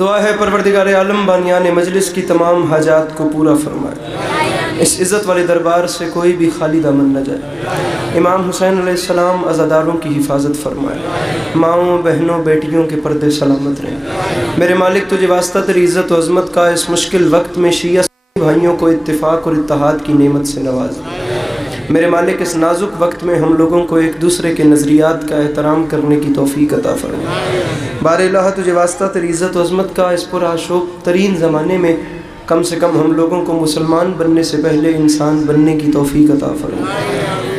دعا ہے پروردگار عالم بانیان مجلس کی تمام حاجات کو پورا فرمائے، اس عزت والے دربار سے کوئی بھی خالی دامن نہ جائے۔ امام حسین علیہ السلام عزاداروں کی حفاظت فرمائے، ماؤں بہنوں بیٹیوں کے پردے سلامت رہیں۔ میرے مالک تجھے واسطہ تیری عزت و عظمت کا اس مشکل وقت میں شیعہ بھائیوں کو اتفاق اور اتحاد کی نعمت سے نواز۔ میرے مالک اس نازک وقت میں ہم لوگوں کو ایک دوسرے کے نظریات کا احترام کرنے کی توفیق عطا فرما۔ بار الہ تجھے واسطہ تیری عزت و عظمت کا اس پرآشوق ترین زمانے میں کم سے کم ہم لوگوں کو مسلمان بننے سے پہلے انسان بننے کی توفیق عطا فرما۔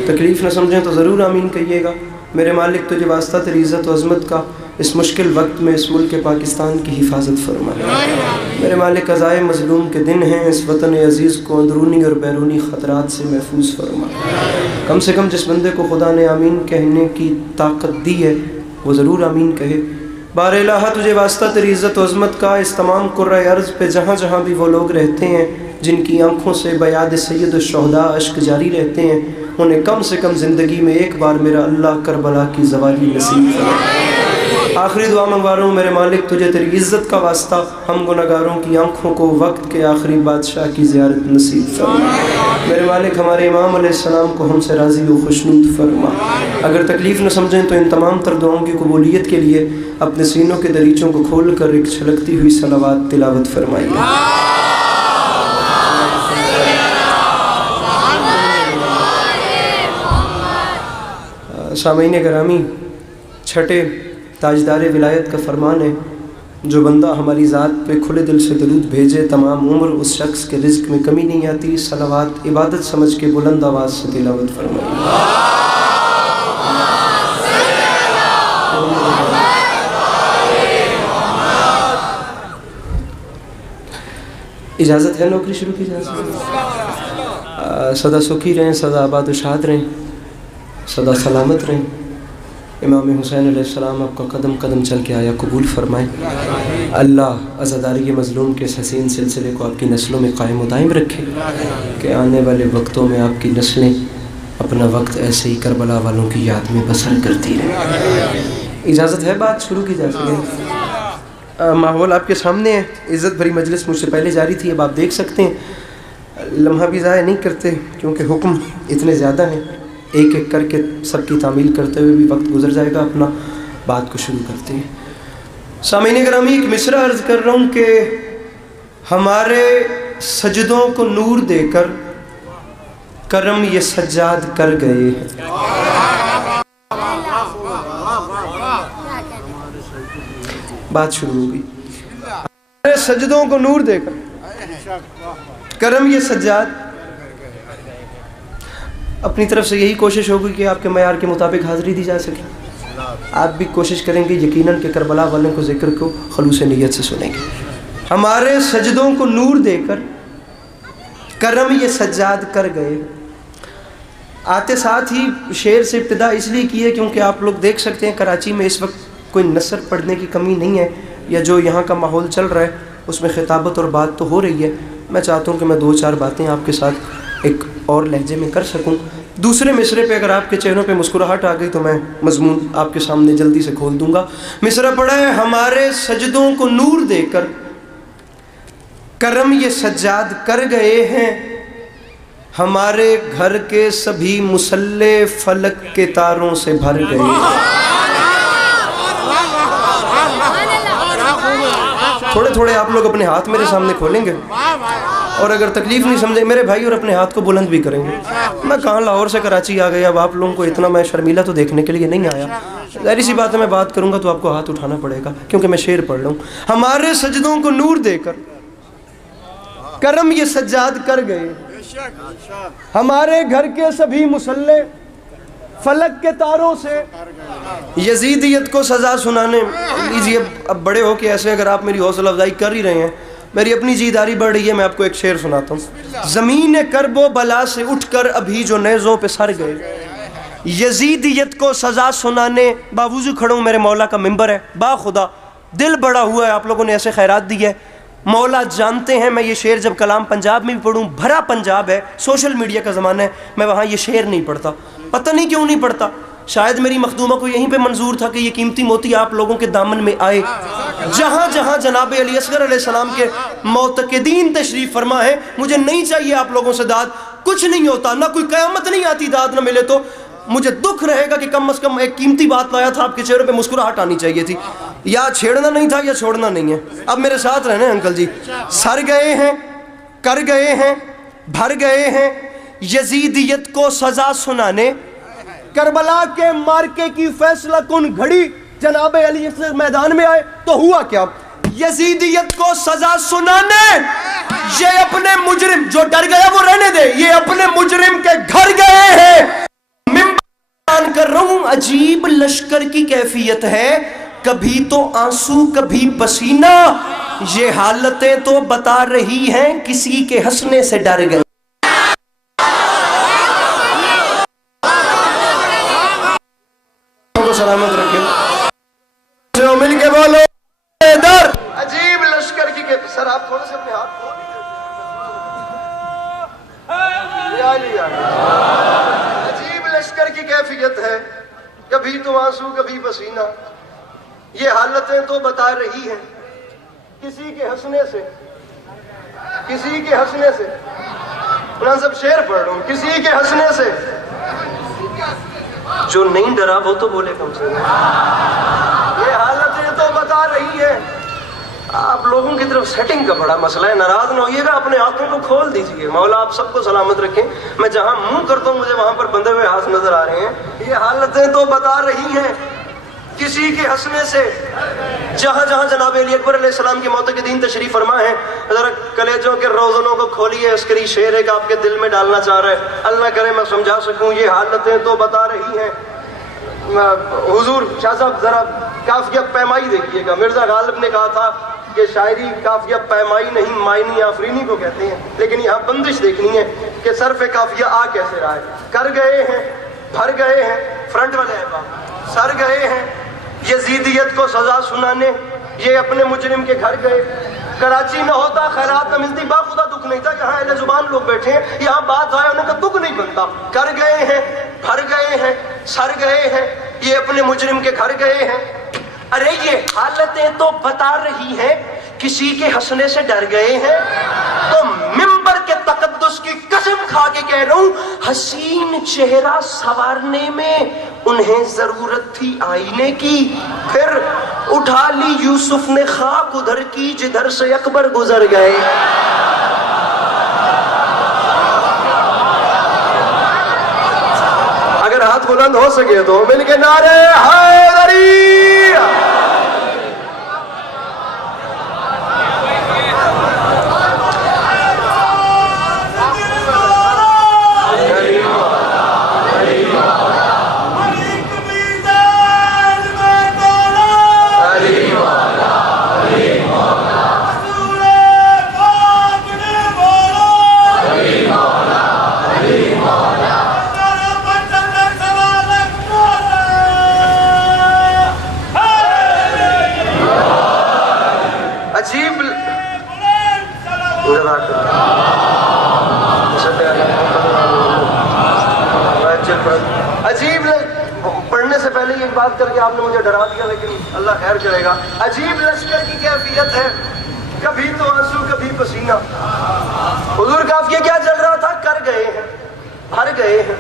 تکلیف نہ سمجھیں تو ضرور آمین کہیے گا۔ میرے مالک تجھے واسطہ تیری عزت و عظمت کا اس مشکل وقت میں اس ملک پاکستان کی حفاظت فرما۔ میرے مالک قضائے مظلوم کے دن ہیں، اس وطن عزیز کو اندرونی اور بیرونی خطرات سے محفوظ فرما۔ کم سے کم جس بندے کو خدا نے آمین کہنے کی طاقت دی ہے وہ ضرور آمین کہے۔ بار الہ تجھے واسطہ تیری عزت و عظمت کا اس تمام کرۂ ارض پہ جہاں جہاں بھی وہ لوگ رہتے ہیں جن کی آنکھوں سے بیاد سید الشہداء اشک جاری رہتے ہیں، انہیں کم سے کم زندگی میں ایک بار میرا اللہ کربلا کی زوالی نصیب فرما۔ آخری دعا منگوا رہا ہوں میرے مالک تجھے تیری عزت کا واسطہ ہم گناہگاروں کی آنکھوں کو وقت کے آخری بادشاہ کی زیارت نصیب فرما۔ میرے مالک ہمارے امام علیہ السلام کو ہم سے راضی و خوشنود فرما۔ اگر تکلیف نہ سمجھیں تو ان تمام تر دعاؤں کی قبولیت کے لیے اپنے سینوں کے دریچوں کو کھول کر ایک چھلکتی ہوئی صلوات تلاوت فرمائیے۔ سامعین گرامی، چھٹے تاجدار ولایت کا فرمان ہے، جو بندہ ہماری ذات پہ کھلے دل سے درود بھیجے تمام عمر اس شخص کے رزق میں کمی نہیں آتی۔ صلوات عبادت سمجھ کے بلند آواز سے تلاوت فرمائیے۔ اجازت ہے نوکری شروع کی جا سکے؟ سدا سکھی رہیں، سدا آباد و شاد رہیں، سدا سلامت رہیں۔ امام حسین علیہ السلام آپ کا قدم قدم چل کے آیا قبول فرمائے۔ اللہ عزاداری مظلوم کے اس حسین سلسلے کو آپ کی نسلوں میں قائم و دائم رکھے کہ آنے والے وقتوں میں آپ کی نسلیں اپنا وقت ایسے ہی کربلا والوں کی یاد میں بسر کرتی رہیں۔ اجازت ہے بات شروع کی جا سکے؟ ماحول آپ کے سامنے ہے، عزت بھری مجلس مجھ سے پہلے جاری تھی، اب آپ دیکھ سکتے ہیں۔ لمحہ بھی ضائع نہیں کرتے کیونکہ حکم اتنے زیادہ ہیں، ایک ایک کر کے سب کی تعمیل کرتے ہوئے بھی وقت گزر جائے گا، اپنا بات کو شروع کرتے ہیں۔ سامعین گرامی، ایک مصرع عرض کر رہا ہوں کہ ہمارے سجدوں کو نور دے کر کرم یہ سجاد کر گئے ہیں۔ بات شروع ہو گئی۔ ہمارے سجدوں کو نور دے کر کرم یہ سجاد، اپنی طرف سے یہی کوشش ہوگی کہ آپ کے معیار کے مطابق حاضری دی جا سکے۔ آپ بھی کوشش کریں گے یقیناً کہ کربلا والوں کو ذکر کو خلوص نیت سے سنیں گے۔ ہمارے سجدوں کو نور دے کر کرم یہ سجاد کر گئے۔ آتے ساتھ ہی شعر سے ابتدا اس لیے کی ہے کیونکہ آپ لوگ دیکھ سکتے ہیں کراچی میں اس وقت کوئی نثر پڑھنے کی کمی نہیں ہے، یا جو یہاں کا ماحول چل رہا ہے اس میں خطابت اور بات تو ہو رہی ہے۔ میں چاہتا ہوں کہ میں دو چار باتیں آپ کے ساتھ ایک اور لہجے میں کر سکوں۔ دوسرے مصرے پہ اگر آپ کے چہروں پہ مسکراہٹ آ گئی تو میں مضمون آپ کے سامنے جلدی سے کھول دوں گا۔ مصرع پڑھا ہے، ہمارے سجدوں کو نور دے کر کرم یہ سجاد کر گئے ہیں، ہمارے گھر کے سبھی مصلے فلک کے تاروں سے بھر گئے ہیں۔ تھوڑے تھوڑے آپ لوگ اپنے ہاتھ میرے سامنے کھولیں گے اور اگر تکلیف نہیں سمجھے میرے بھائی اور اپنے ہاتھ کو بلند بھی کریں گے۔ میں کہاں لاہور سے کراچی آ گیا، اب آپ لوگوں کو اتنا میں شرمیلا تو دیکھنے کے لیے نہیں آیا۔ ظاہری سی بات ہے میں بات کروں گا تو آپ کو ہاتھ اٹھانا پڑے گا کیونکہ میں شعر پڑھ رہا ہوں۔ ہمارے سجدوں کو نور دے کر کرم یہ سجاد کر گئے، ہمارے گھر کے سبھی مصلے فلک کے تاروں سے یزیدیت کو سزا سنانے لیجیے۔ اب بڑے ہو کے ایسے اگر آپ میری حوصلہ افزائی کر ہی رہے ہیں، میری اپنی جیداری بڑھ رہی ہے، میں آپ کو ایک شعر سناتا ہوں۔ زمین کرب و بلا سے اٹھ کر ابھی جو نیزوں پہ سر گئے، یزیدیت کو سزا سنانے باوضو کھڑا ہوں، میرے مولا کا ممبر ہے، با خدا دل بڑا ہوا ہے، آپ لوگوں نے ایسے خیرات دی ہے، مولا جانتے ہیں۔ میں یہ شعر جب کلام پنجاب میں بھی پڑھوں، بھرا پنجاب ہے، سوشل میڈیا کا زمانہ ہے، میں وہاں یہ شعر نہیں پڑھتا، پتہ نہیں کیوں نہیں پڑھتا۔ شاید میری مخدومہ کو یہیں پہ منظور تھا کہ یہ قیمتی موتی آپ لوگوں کے دامن میں آئے. جہاں جہاں جناب علی اصغر علیہ السلام کے معتقدین تشریف فرما ہے، مجھے نہیں چاہیے آپ لوگوں سے داد. کچھ نہیں ہوتا، نہ کوئی قیامت نہیں آتی داد نہ ملے تو. مجھے دکھ رہے گا کہ کم از کم ایک قیمتی بات لایا تھا، آپ کے چہرے پہ مسکراہٹ آنی چاہیے تھی. یا چھیڑنا نہیں تھا یا چھوڑنا نہیں ہے. اب میرے ساتھ رہنے انکل جی. سر گئے ہیں، کر گئے ہیں، بھر گئے ہیں یزیدیت کو سزا سنانے. کربلا کے مارکے کی فیصلہ کن گھڑی جناب علی اصغر میدان میں آئے تو ہوا کیا؟ یزیدیت کو سزا سنانے. یہ اپنے مجرم، جو ڈر گیا وہ رہنے دے، یہ اپنے مجرم کے گھر گئے ہیں. ممبر کر رہا ہوں، عجیب لشکر کی کیفیت ہے، کبھی تو آنسو کبھی پسینہ. یہ حالتیں تو بتا رہی ہیں کسی کے ہنسنے سے ڈر گئے. سلامت رکھیں، مل کے بولو ادھر. عجیب لشکر کی سر آپ تھوڑے سے اپنے ہاتھ کھول دیجیے. عجیب لشکر کی کیفیت ہے، کبھی تو آنسو کبھی پسینہ. یہ حالتیں تو بتا رہی ہیں کسی کے ہنسنے سے، کسی کے ہنسنے سے. قرآن سب شعر پڑھ رہا ہوں. کسی کے ہنسنے سے. جو نہیں ڈرا وہ تو بولے کم سے. یہ حالتیں تو بتا رہی ہے. آپ لوگوں کی طرف سیٹنگ کا بڑا مسئلہ ہے، ناراض نہ ہوئیے گا، اپنے آنکھوں کو کھول دیجئے. مولا آپ سب کو سلامت رکھیں. میں جہاں منہ کرتا ہوں مجھے وہاں پر بندھے ہوئے ہاتھ نظر آ رہے ہیں. یہ حالتیں تو بتا رہی ہیں کسی کے ہنسنے سے. جہاں جہاں جناب علی اکبر علیہ السلام کے معتقدین تشریف فرما ہے، ذرا کلیجوں کے روزنوں کو کھولیے. عسکری شعر ایک آپ کے دل میں ڈالنا چاہ رہا ہے، اللہ کرے میں سمجھا سکوں. یہ حالتیں تو بتا رہی ہیں. حضور شاہ صاحب ذرا قافیہ پیمائی دیکھیے گا. مرزا غالب نے کہا تھا کہ شاعری قافیہ پیمائی نہیں معنی آفرینی کو کہتے ہیں، لیکن یہاں بندش دیکھنی ہے کہ صرف قافیہ آ کیسے رہا ہے. کر گئے ہیں، بھر گئے ہیں. فرنٹ والے ہیں، سر گئے ہیں یزیدیت کو سزا سنانے. یہ اپنے مجرم کے گھر گئے. کراچی نہ ہوتا خیرات نہ ملتی، باخدا دکھ نہیں تھا. یہاں اہل زبان لوگ بیٹھے ہیں، یہاں بات آئے انہیں کا دکھ نہیں بنتا. کر گئے ہیں، بھر گئے ہیں، سر گئے ہیں. یہ اپنے مجرم کے گھر گئے ہیں. ارے یہ حالتیں تو بتا رہی ہیں کسی کے ہنسنے سے ڈر گئے ہیں. تو ممبر کے تقدس کی قسم کھا کے کہہ رہا ہوں، حسین چہرہ سنوارنے میں انہیں ضرورت تھی آئینے کی. پھر اٹھا لی یوسف نے خاک ادھر کی جدھر سے اکبر گزر گئے. اگر ہاتھ بلند ہو سکے تو مل کے نعرے حیدری. عجیب پڑھنے سے پہلے ایک بات کر کے آپ نے مجھے ڈرا دیا، لیکن اللہ خیر کرے گا. عجیب لشکر کی کیفیت ہے، کبھی تو آنسو کبھی پسینہ. حضور قافیہ کیا چل رہا تھا؟ کر گئے ہیں، بھر گئے ہیں،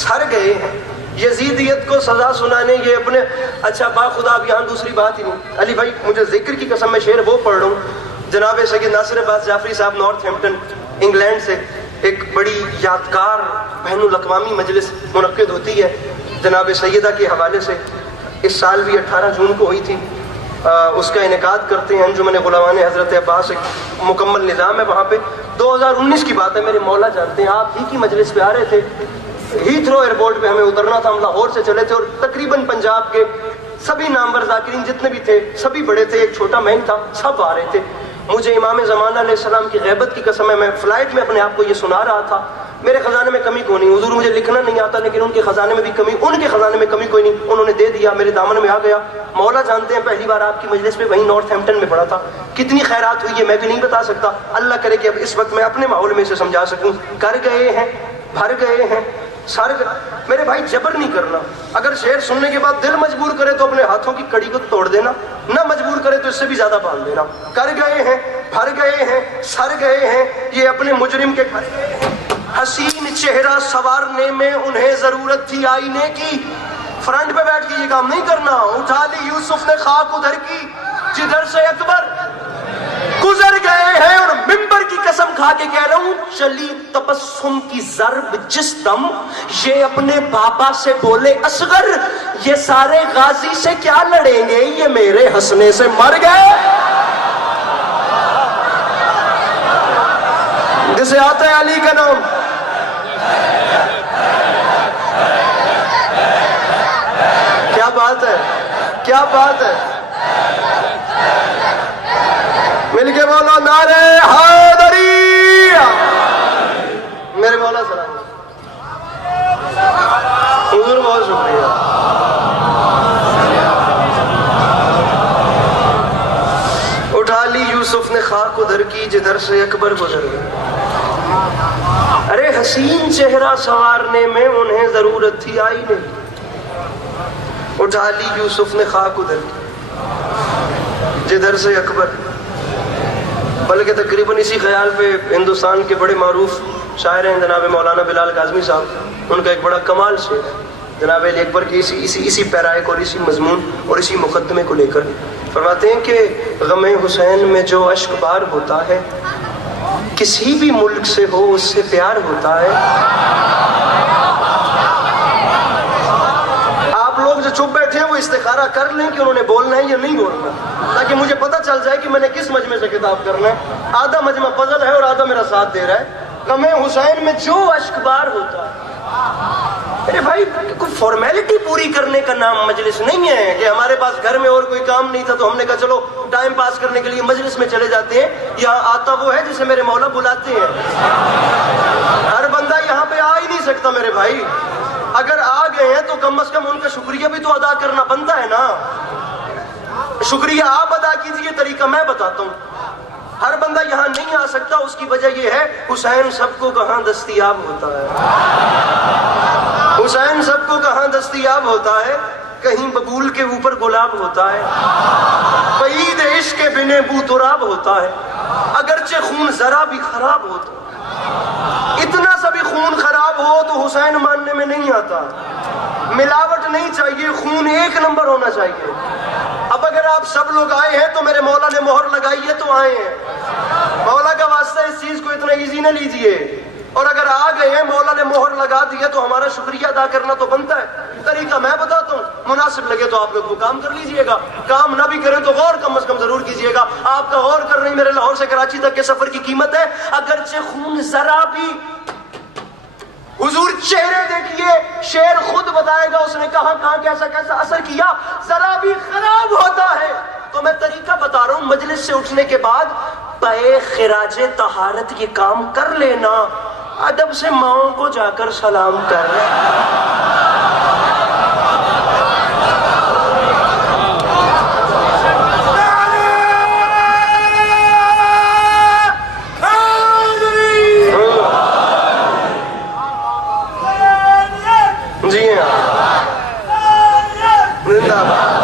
سر گئے ہیں. یزیدیت کو سزا سنانے. یہ اپنے اچھا باخدا. اب یہاں دوسری بات ہی نہیں. علی بھائی مجھے ذکر کی قسم میں شعر وہ پڑھ رہا ہوں. جناب سید ناصر عباس جعفری صاحب نارتھ ہیمپٹن انگلینڈ سے ایک بڑی یادگار بین الاقوامی مجلس منعقد ہوتی ہے جناب سیدہ کے حوالے سے. اس سال بھی 18 جون کو ہوئی تھی. اس کا انعقاد کرتے ہیں انجمن غلامان حضرت عباس. ایک مکمل نظام ہے وہاں پہ. 2019 کی بات ہے، میرے مولا جانتے ہیں. آپ ہی کی مجلس پہ آ رہے تھے. ہیتھرو ایئرپورٹ پہ ہمیں اترنا تھا. ہم لاہور سے چلے تھے اور تقریباً پنجاب کے سبھی نامور ذاکرین جتنے بھی تھے سبھی بڑے تھے. ایک چھوٹا مہن تھا، سب آ رہے تھے. مجھے امام زمانہ علیہ السلام کی غیبت کی قسم ہے، میں فلائٹ میں اپنے آپ کو یہ سنا رہا تھا. میرے خزانے میں کمی کوئی نہیں. حضور مجھے لکھنا نہیں آتا لیکن ان کے خزانے میں بھی کمی، ان کے خزانے میں کمی کوئی نہیں. انہوں نے دے دیا، میرے دامن میں آ گیا. مولا جانتے ہیں پہلی بار آپ کی مجلس پہ وہیں نارتھ ہیمپٹن میں پڑھا تھا. کتنی خیرات ہوئی ہے میں بھی نہیں بتا سکتا. اللہ کرے کہ اب اس وقت میں اپنے ماحول میں سے سمجھا سکوں. کر گئے ہیں، بھر گئے ہیں، میرے بھائی جبر نہیں کرنا. اگر شعر سننے کے بعد دل مجبور کرے تو اپنے ہاتھوں کی کڑی کو توڑ دینا, نہ مجبور کرے تو اس سے بھی زیادہ باندھ دینا. کر گئے ہیں, بھر گئے ہیں, سر گئے ہیں یہ اپنے مجرم کے گھر گئے ہیں. حسین چہرہ سنوارنے میں انہیں ضرورت تھی آئینے کی. فرنٹ پہ بیٹھ کے یہ کام نہیں کرنا. اٹھا لی یوسف نے خاک ادھر کی جدھر سے اکبر گزر گئے ہیں. اور ممبر کی قسم کھا کے کہہ رہا ہوں, چلی تبسم کی ضرب جس دم یہ اپنے بابا سے بولے اصغر, یہ سارے غازی سے کیا لڑیں گے, یہ میرے ہنسنے سے مر گئے. جسے آتا ہے علی کا نام, کیا بات ہے, کیا بات ہے. مل کے بولو نعرہ حیدری. میرے مولا سلام. حضور بہت شکریہ. اٹھا لی یوسف نے خاک ادھر کی جدھر سے اکبر گزر گئے. ارے حسین چہرہ سنوارنے میں انہیں ضرورت تھی آئی نہیں. اٹھا لی یوسف نے خاک ادھر کی جدھر سے اکبر. بلکہ تقریباً اسی خیال پہ ہندوستان کے بڑے معروف شاعر ہیں جناب مولانا بلال کاظمی صاحب, ان کا ایک بڑا کمال شعر ہے جناب علی اکبر کی اسی پیرائے اور اسی مضمون اور اسی مقدمے کو لے کر. فرماتے ہیں کہ غم حسین میں جو اشک بار ہوتا ہے, کسی بھی ملک سے ہو اس سے پیار ہوتا ہے. آپ لوگ جو چپ بیٹھے ہیں وہ استخارہ کر لیں کہ انہوں نے بولنا ہے یا نہیں بولنا, تاکہ مجھے پتہ چل جائے کہ میں نے کس مجمع سے خطاب کرنا ہے. آدھا مجمع پزل ہے اور آدھا میرا ساتھ دے رہا ہے. غم حسین میں جو اشک بار ہوتا ہے. ارے بھائی کوئی فارمیلٹی پوری کرنے کا نام مجلس نہیں ہے کہ ہمارے پاس گھر میں اور کوئی کام نہیں تھا تو ہم نے کہا چلو ٹائم پاس کرنے کے لیے مجلس میں چلے جاتے ہیں. یہاں آتا وہ ہے جسے میرے مولا بلاتے ہیں. ہر بندہ یہاں پہ آ ہی نہیں سکتا میرے بھائی. اگر آ گئے ہیں تو کم از کم ان کا شکریہ بھی تو ادا کرنا بنتا ہے نا. شکریہ آپ ادا کیجئے, طریقہ میں بتاتا ہوں. ہر بندہ یہاں نہیں آ سکتا, اس کی وجہ یہ ہے حسین سب کو کہاں دستیاب ہوتا ہے. حسین سب کو کہاں دستیاب ہوتا ہے. کہیں ببول کے اوپر گلاب ہوتا ہے, بعید عشق کے بنے بو تراب ہوتا ہے. اگرچہ خون ذرا بھی خراب ہوتا ہے, اتنا سا بھی خون خراب ہو تو حسین ماننے میں نہیں آتا. ملاوٹ نہیں چاہیے, خون ایک نمبر ہونا چاہیے. اب اگر آپ سب لوگ آئے ہیں تو میرے مولا نے مہر لگائی ہے تو آئے ہیں. مولا کا واسطہ اس چیز کو اتنا ایزی نہ لیجئے. اور اگر آ گئے ہیں مولا نے مہر لگا دی ہے تو ہمارا شکریہ ادا کرنا تو بنتا ہے. طریقہ میں بتاتا ہوں, مناسب لگے تو آپ لوگ وہ کام کر لیجئے گا, کام نہ بھی کریں تو غور کم از کم ضرور کیجئے گا. آپ کا غور کر رہی میرے لاہور سے کراچی تک کے سفر کی قیمت ہے. اگرچہ خون ذرا بھی, حضور چہرے دیکھیے, شعر خود بتائے گا اس نے کہاں کہاں کیسا کیسا اثر کیا, ذرا بھی خراب ہوتا ہے. تو میں طریقہ بتا رہا ہوں, مجلس سے اٹھنے کے بعد پے خراج طہارت یہ کام کر لینا, ادب سے ماؤں کو جا کر سلام کر. جی ہاں, زندہ باد.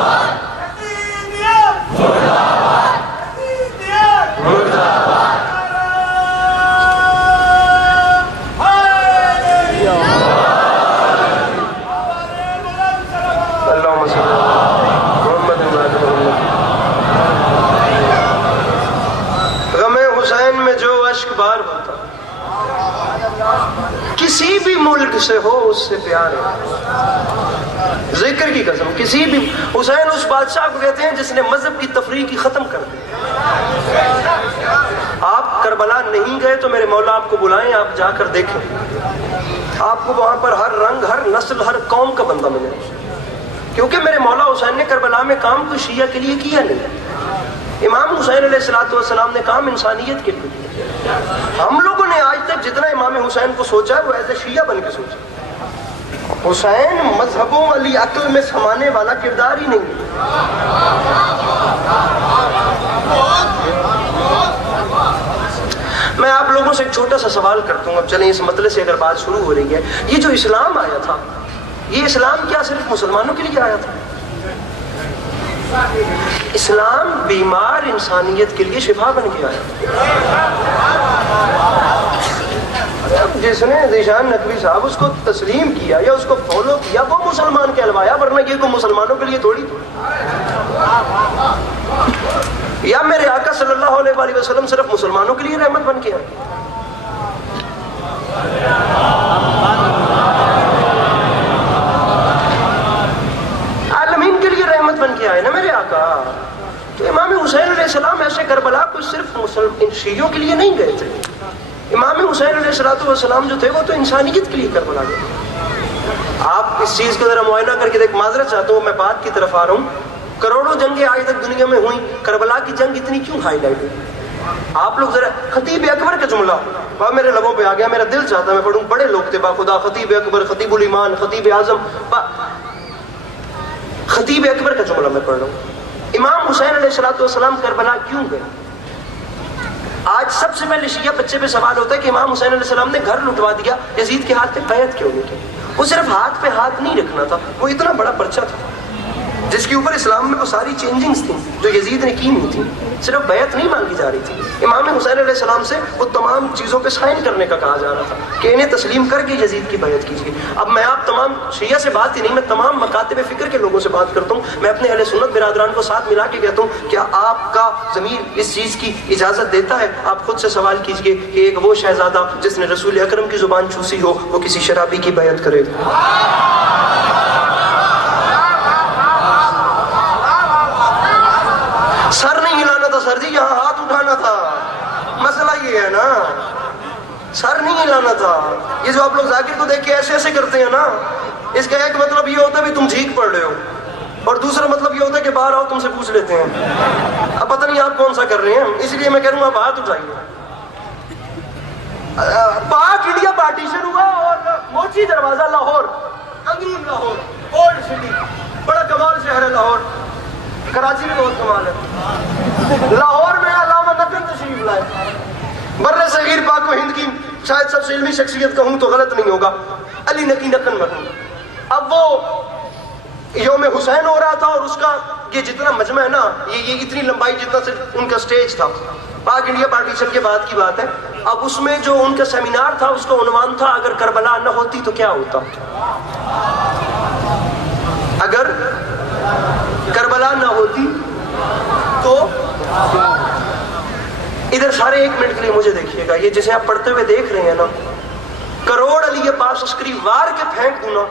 کسی بھی ملک سے ہو اس سے پیار ہے. ذکر کی قسم, کسی بھی. حسین اس بادشاہ کو کہتے ہیں جس نے مذہب کی تفریق کی ختم کر دی. آپ کربلا نہیں گئے تو میرے مولا آپ کو بلائیں, آپ جا کر دیکھیں. آپ کو وہاں پر ہر رنگ, ہر نسل, ہر قوم کا بندہ ملے. کیونکہ میرے مولا حسین نے کربلا میں کام کوئی شیعہ کے لیے کیا نہیں. امام حسین علیہ السلام نے کام انسانیت کے لیے کیا. ہم لوگوں نے آج تک جتنا امام حسین کو سوچا ہے وہ ایز اے شیعہ بن کے سوچا. حسین مذہبوں والی عقل میں سمانے والا کردار ہی نہیں. میں آپ لوگوں حضراتوں سے ایک چھوٹا سا سوال کرتا ہوں. اب چلیں اس مسئلے سے اگر بات شروع ہو رہی ہے, یہ جو اسلام آیا تھا, یہ اسلام کیا صرف مسلمانوں کے لیے آیا تھا؟ اسلام بیمار انسانیت کے لیے شفا بن کے آیا. جس نے ذیشان نقوی صاحب اس کو تسلیم کیا یا اس کو فالو کیا وہ مسلمان کہلوایا, ورنہ یہ کو مسلمانوں کے لیے تھوڑی. یا میرے آقا صلی اللہ علیہ وآلہ وسلم صرف مسلمانوں کے لیے رحمت بن کے آئے؟ عالمین کے لیے رحمت بن کے آئے نا میرے آقا. تو امام حسین علیہ السلام ایسے کربلا کو صرف شیعوں کے لیے نہیں گئے تھے. امام حسین علیہ السلام جو تھے وہ تو انسانیت کے لیے کربلا گئے. آپ اس چیز کو ذرا معائنہ کر کے دیکھ. معذرت چاہتا ہوں, میں بات کی طرف آ رہا ہوں. کروڑوں جنگیں آج تک دنیا میں ہوئیں, کربلا کی جنگ اتنی کیوں ہائی لائٹ ہوئی؟ آپ لوگ ذرا خطیب اکبر کا جملہ میرے لبوں پہ آ گیا, میرا دل چاہتا میں پڑھوں. بڑے لوگ تھے با خدا, خطیب اکبر, خطیب الایمان, خطیب اعظم. خطیب اکبر کا جملہ میں پڑھ رہا ہوں. امام حسین علیہ السلام کربلا کیوں گئے؟ آج سب سے پہلے شیعہ بچے پہ سوال ہوتا ہے کہ امام حسین علیہ السلام نے گھر لٹوا دیا, یزید کے ہاتھ پہ بیعت کیوں نہیں کی؟ وہ صرف ہاتھ پہ ہاتھ نہیں رکھنا تھا, وہ اتنا بڑا پرچہ تھا جس کے اوپر اسلام میں وہ ساری چینجنگز تھیں جو یزید نے کی نہیں تھی. صرف بیعت نہیں مانگی جا رہی تھی, امام حسین علیہ السلام سے وہ تمام چیزوں پہ سائن کرنے کا کہا جا رہا تھا کہ انہیں تسلیم کر کے یزید کی بیعت کیجیے. اب میں آپ تمام شیعہ سے بات ہی نہیں, میں تمام مکاتب فکر کے لوگوں سے بات کرتا ہوں. میں اپنے اہل سنت برادران کو ساتھ ملا کے کہتا ہوں, کیا آپ کا ضمیر اس چیز کی اجازت دیتا ہے؟ آپ خود سے سوال کیجئے کہ ایک وہ شہزادہ جس نے رسول اکرم کی زبان چوسی ہو وہ کسی شرابی کی بیعت کرے گا؟ سر نہیں ہلانا تھا سر جی, یہاں ہاتھ اٹھانا تھا. مسئلہ یہ ہے نا, سر نہیں ہلانا تھا. یہ جو آپ لوگ ذاکر کو دیکھ کے ایسے ایسے کرتے ہیں نا, اس کا ایک مطلب یہ ہوتا ہے بھی تم ٹھیک پڑھ رہے ہو, اور دوسرا مطلب یہ ہوتا ہے کہ باہر آؤ تم سے پوچھ لیتے ہیں. اب پتہ نہیں آپ کون سا کر رہے ہیں, اس لیے میں کہہ رہا ہوں آپ ہاتھ اٹھائیے. پاک انڈیا پارٹیشن ہوا اور موچی دروازہ لاہور, انگریز لاہور, اولڈ سٹی, بڑا کمال شہر ہے لاہور. کراچی میں بہت کمال ہے. لاہور میں علامہ نقل تشریف لائے, بر صغیر پاک و ہند کی شاید سب سے علمی شخصیت کہوں تو غلط نہیں ہوگا, علی نقی نقل مرحوم. اب وہ یوم حسین ہو رہا تھا اور اس کا یہ جتنا مجمع ہے نا, یہ اتنی لمبائی جتنا صرف ان کا سٹیج تھا. پاک انڈیا پارٹیشن کے بعد کی بات ہے. اب اس میں جو ان کا سیمینار تھا اس کا عنوان تھا اگر کربلا نہ ہوتی تو کیا ہوتا. اگر کربلا نہ ہوتی تو ادھر سارے ایک منٹ کے لیے مجھے دیکھیے گا. یہ جسے آپ پڑھتے ہوئے دیکھ رہے ہیں نا, کروڑ علی پاس عسکری وار کے پھینک دوں نا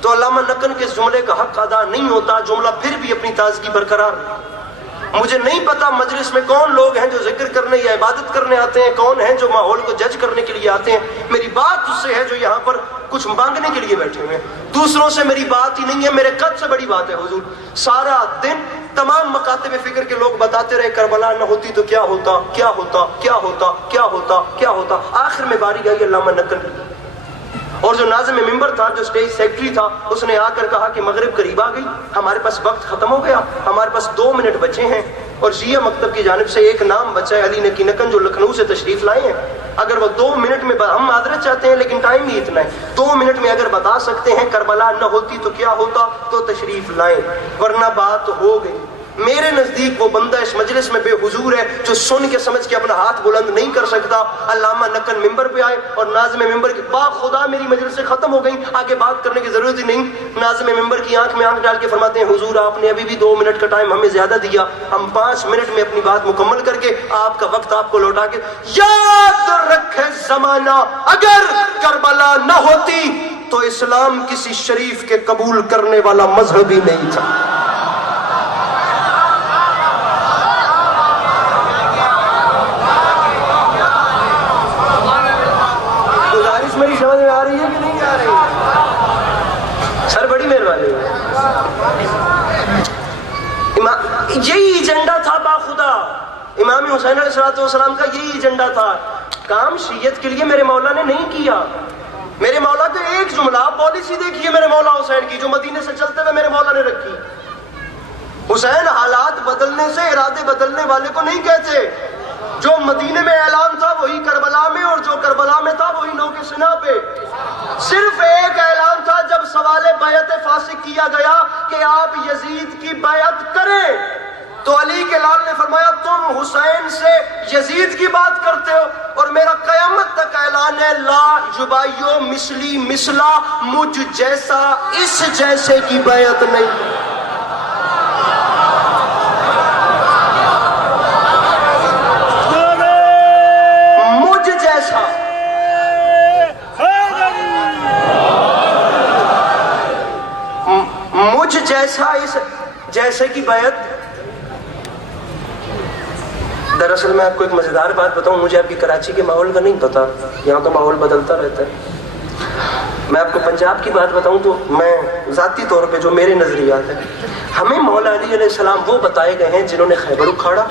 تو علامہ نقل کے جملے کا حق ادا نہیں ہوتا. جملہ پھر بھی اپنی تازگی برقرار. مجھے نہیں پتا مجلس میں کون لوگ ہیں جو ذکر کرنے یا عبادت کرنے آتے ہیں, کون ہیں جو ماحول کو جج کرنے کے لیے آتے ہیں. میری بات اس سے ہے جو یہاں پر کچھ مانگنے کے لیے بیٹھے ہوئے ہیں. دوسروں سے میری بات ہی نہیں ہے, میرے قد سے بڑی بات ہے حضور. سارا دن تمام مکاتب فکر کے لوگ بتاتے رہے کربلا نہ ہوتی تو کیا ہوتا, کیا ہوتا, کیا ہوتا, کیا ہوتا, کیا ہوتا. آخر میں باری آئی علامہ نقل کی, اور جو ناظم ممبر تھا, جو سٹیج سیکرٹری تھا, اس نے آ کر کہا کہ مغرب قریب آ گئی, ہمارے پاس وقت ختم ہو گیا, ہمارے پاس 2 منٹ بچے ہیں, اور شیعہ مکتب کی جانب سے ایک نام بچا ہے علی نقی نقل جو لکھنؤ سے تشریف لائے ہیں. اگر وہ 2 منٹ میں, ہم معذرت چاہتے ہیں لیکن ٹائم ہی اتنا ہے, 2 منٹ میں اگر بتا سکتے ہیں کربلا نہ ہوتی تو کیا ہوتا تو تشریف لائیں, ورنہ بات ہو گئی. میرے نزدیک وہ بندہ اس مجلس میں بے حضور ہے جو سن کے سمجھ کے اپنا ہاتھ بلند نہیں کر سکتا. علامہ نقل ممبر پہ آئے اور ناظم ممبر کی با خدا میری مجلس سے ختم ہو گئی, آگے بات کرنے کی ضرورت ہی نہیں. ناظم ممبر کی آنکھ میں آنکھ ڈال کے فرماتے ہیں حضور آپ نے ابھی بھی 2 منٹ کا ٹائم ہمیں زیادہ دیا, ہم 5 منٹ میں اپنی بات مکمل کر کے آپ کا وقت آپ کو لوٹا کے. یاد رکھے زمانہ اگر کربلا نہ ہوتی تو اسلام کسی شریف کے قبول کرنے والا مذہب ہی نہیں تھا. میری سمجھ میں آ رہی ہے کہ نہیں آ رہی؟ سر بڑی مہربانی ہے. یہی ایجنڈا تھا باخدا امام حسین علیہ السلام کا, یہی ایجنڈا تھا. کام شیعت کے لیے میرے مولا نے نہیں کیا. میرے مولا کا ایک جملہ, پالیسی دیکھیے میرے مولا حسین کی جو مدینے سے چلتے ہوئے میرے مولا نے رکھی. حسین حالات بدلنے سے ارادے بدلنے والے کو نہیں کہتے, جو مدینے میں اعلان تھا وہی کربلا میں، اور جو کربلا میں تھا وہی نوک سنا پہ۔ صرف ایک اعلان تھا جب سوال بیعت فاسق کیا گیا کہ آپ یزید کی بیعت کریں، تو علی کے لال نے فرمایا تم حسین سے یزید کی بات کرتے ہو، اور میرا قیامت تک اعلان ہے لا یبایو مثلی مثلا، مجھ جیسا اس جیسے کی بیعت نہیں۔ مجھ جیسا، مجھ جیسا اس جیسے کی بیعت۔ دراصل میں آپ کو ایک مزیدار بات بتاؤں، مجھے آپ کی کراچی کے ماحول کا نہیں پتا، یہاں تو ماحول بدلتا رہتا ہے۔ میں آپ کو پنجاب کی بات بتاؤں تو میں ذاتی طور پہ جو میرے نظریات ہیں، ہمیں مولا علی علیہ السلام وہ بتائے گئے ہیں جنہوں نے خیبر اکھاڑا،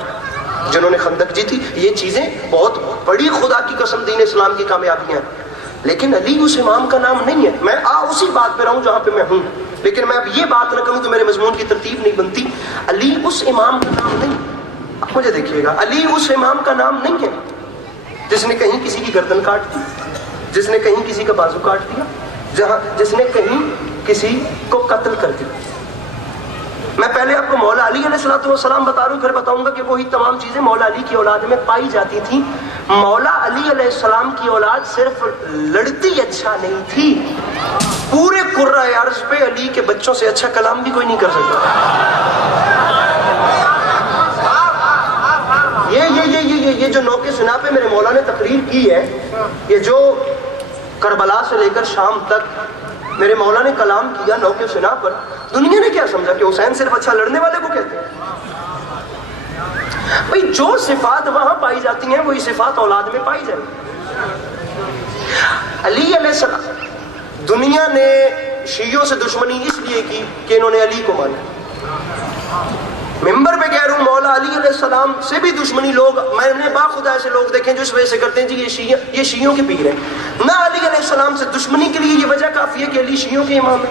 جنہوں نے خندق جیتی۔ یہ چیزیں بہت بڑی خدا کی قسم دین اسلام کی کامیابیاں ہیں، لیکن علی اس امام کا نام نہیں ہے۔ میں اسی بات پہ رہوں جہاں پہ میں ہوں، لیکن میں اب یہ بات نہ کروں تو میرے مضمون کی ترتیب نہیں بنتی۔ علی اس امام کا نام نہیں، مجھے دیکھیے گا، علی اس امام کا نام نہیں ہے جس نے کہیں کسی کی گردن کاٹ دی، جس نے کہیں کسی کا بازو کاٹ دیا، جس نے کہیں کسی کو قتل کر دیا۔ میں پہلے آپ کو مولا علی علیہ السلام بتا رہا ہوں، پھر بتاؤں گا کہ وہی تمام چیزیں مولا علی کی اولاد میں پائی جاتی تھیں۔ مولا علی علیہ السلام کی اولاد صرف لڑتی اچھا نہیں تھی، پورے قرۂ ارض پہ علی کے بچوں سے اچھا کلام بھی کوئی نہیں کر سکتا۔ یہ جو نوک سنا پہ میرے مولا نے تقریر کی ہے، یہ جو کربلا سے لے کر شام تک میرے مولا نے کلام کیا نوک سنا پر، دنیا نے کیا سمجھا کہ حسین صرف اچھا لڑنے والے کو کہتے ہیں؟ بھئی جو صفات وہاں پائی جاتی ہیں وہی صفات اولاد میں پائی جائیں۔ علی علیہ السلام، دنیا نے شیعوں سے دشمنی اس لیے کی کہ انہوں نے علی کو مانا۔ ممبر پہ کہہ رہا ہوں، مولا علی علیہ السلام سے بھی دشمنی لوگ، میں نے باخدا ایسے لوگ دیکھیں جو اس وجہ سے کرتے ہیں جی یہ شیعوں کے پیر ہیں۔ نہ علی علیہ السلام سے دشمنی کے لیے یہ وجہ کافی ہے کہ علی شیعوں کے امام ہے،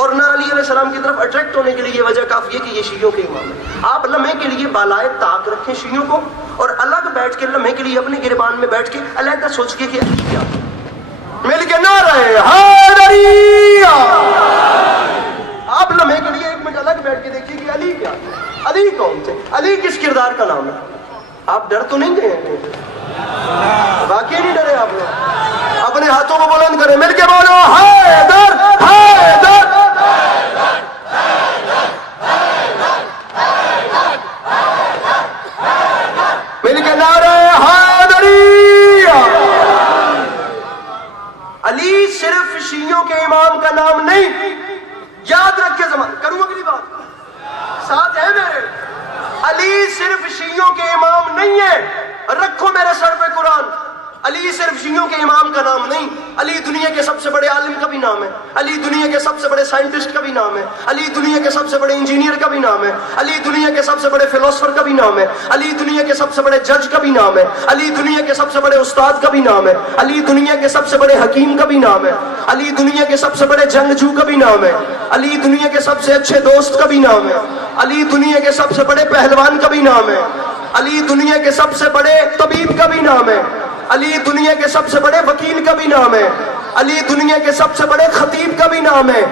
اور نہ علی علیہ السلام کی طرف اٹریکٹ ہونے کے لیے یہ وجہ کافی ہے کہ یہ شیعوں کے امام ہے۔ آپ لمحے کے لیے بالائے طاق رکھیں شیعوں کو، اور الگ بیٹھ کے لمحے کے لیے اپنے گریبان میں بیٹھ کے علیحدہ سوچ کے کہ علی کیا، مل کے نہ رہے حیدری، آپ لمحے کے لیے ایک منٹ الگ بیٹھ کے دیکھیے کہ علی کیا، علی کون تھے، علی کس کردار کا نام ہے۔ آپ ڈر تو نہیں گئے ہیں؟ واقعی نہیں ڈرے آپ لوگ؟ اپنے ہاتھوں کو بلند کریں، مل کے بولو حیدر حیدر، مل کے نعرہ حیدری۔ علی صرف شیعوں کے امام کا نام نہیں، یاد رکھے، زمان کروں اگلی بات ساتھ ہے میرے، علی صرف شیعوں کے امام نہیں ہے، رکھو میرے سر پہ قرآن، علی صرف شیعوں کے امام کا نام نہیں، علی دنیا کے سب سے بڑے عالم کا بھی نام ہے، علی دنیا کے سب سے بڑے سائنٹسٹ کا بھی نام ہے، علی دنیا کے سب سے بڑے انجینئر کا بھی نام ہے، علی دنیا کے سب سے بڑے فلسفر کا بھی نام ہے، علی دنیا کے سب سے بڑے جج کا بھی نام ہے، علی دنیا کے سب سے بڑے استاد کا بھی نام ہے، علی دنیا کے سب سے بڑے حکیم کا بھی نام ہے، علی دنیا کے سب سے بڑے جنگجو کا بھی نام ہے، علی دنیا کے سب سے اچھے دوست کا بھی نام ہے، علی دنیا کے سب سے بڑے پہلوان کا بھی نام ہے، علی دنیا کے سب سے بڑے طبیب کا بھی نام ہے، علی دنیا کے سب سے بڑے وکیل کا بھی نام ہے، علی دنیا کے سب سے بڑے خطیب کا بھی نام ہے۔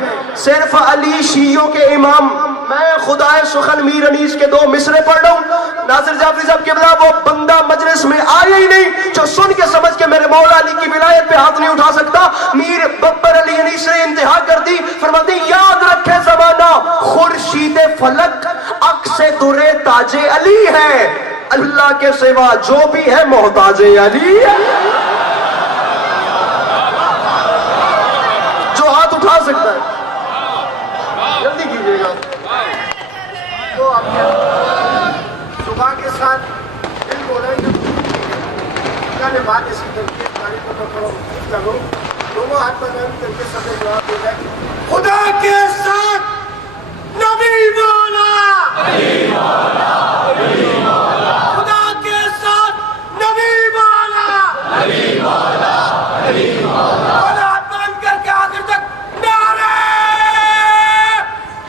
صرف علی شیعوں کے امام۔ میں خدائے سخن میر انیس کے 2 مصرے پڑھ رہا ہوں، ناصر جعفری صاحب قبلہ وہ بندہ مجلس میں آیا ہی نہیں جو سن کے سمجھ کے میرے مولا علی کی ولایت پہ ہاتھ نہیں اٹھا سکتا۔ میر ببر علی انیس نے انتہا کر دی، فرماتے یاد رکھے زمانہ خورشید فلک عکس درے تاج علی ہے، اللہ کے سوا جو بھی ہے محتاج علی ہے۔ جو ہاتھ اٹھا سکتا ہے جلدی کیجئے گا۔ تو آپ صبح کے ساتھ دل بولیں گے، اللہ نے بات ایسی کرتی ہے کرو، دونوں ہاتھ بنانے کر کے سب جواب دے جائے، خدا کے ساتھ نبی مولا، خدا کے ساتھ نبی مولا، اور ہاتھ بلند کر کے آخر تک نعرہ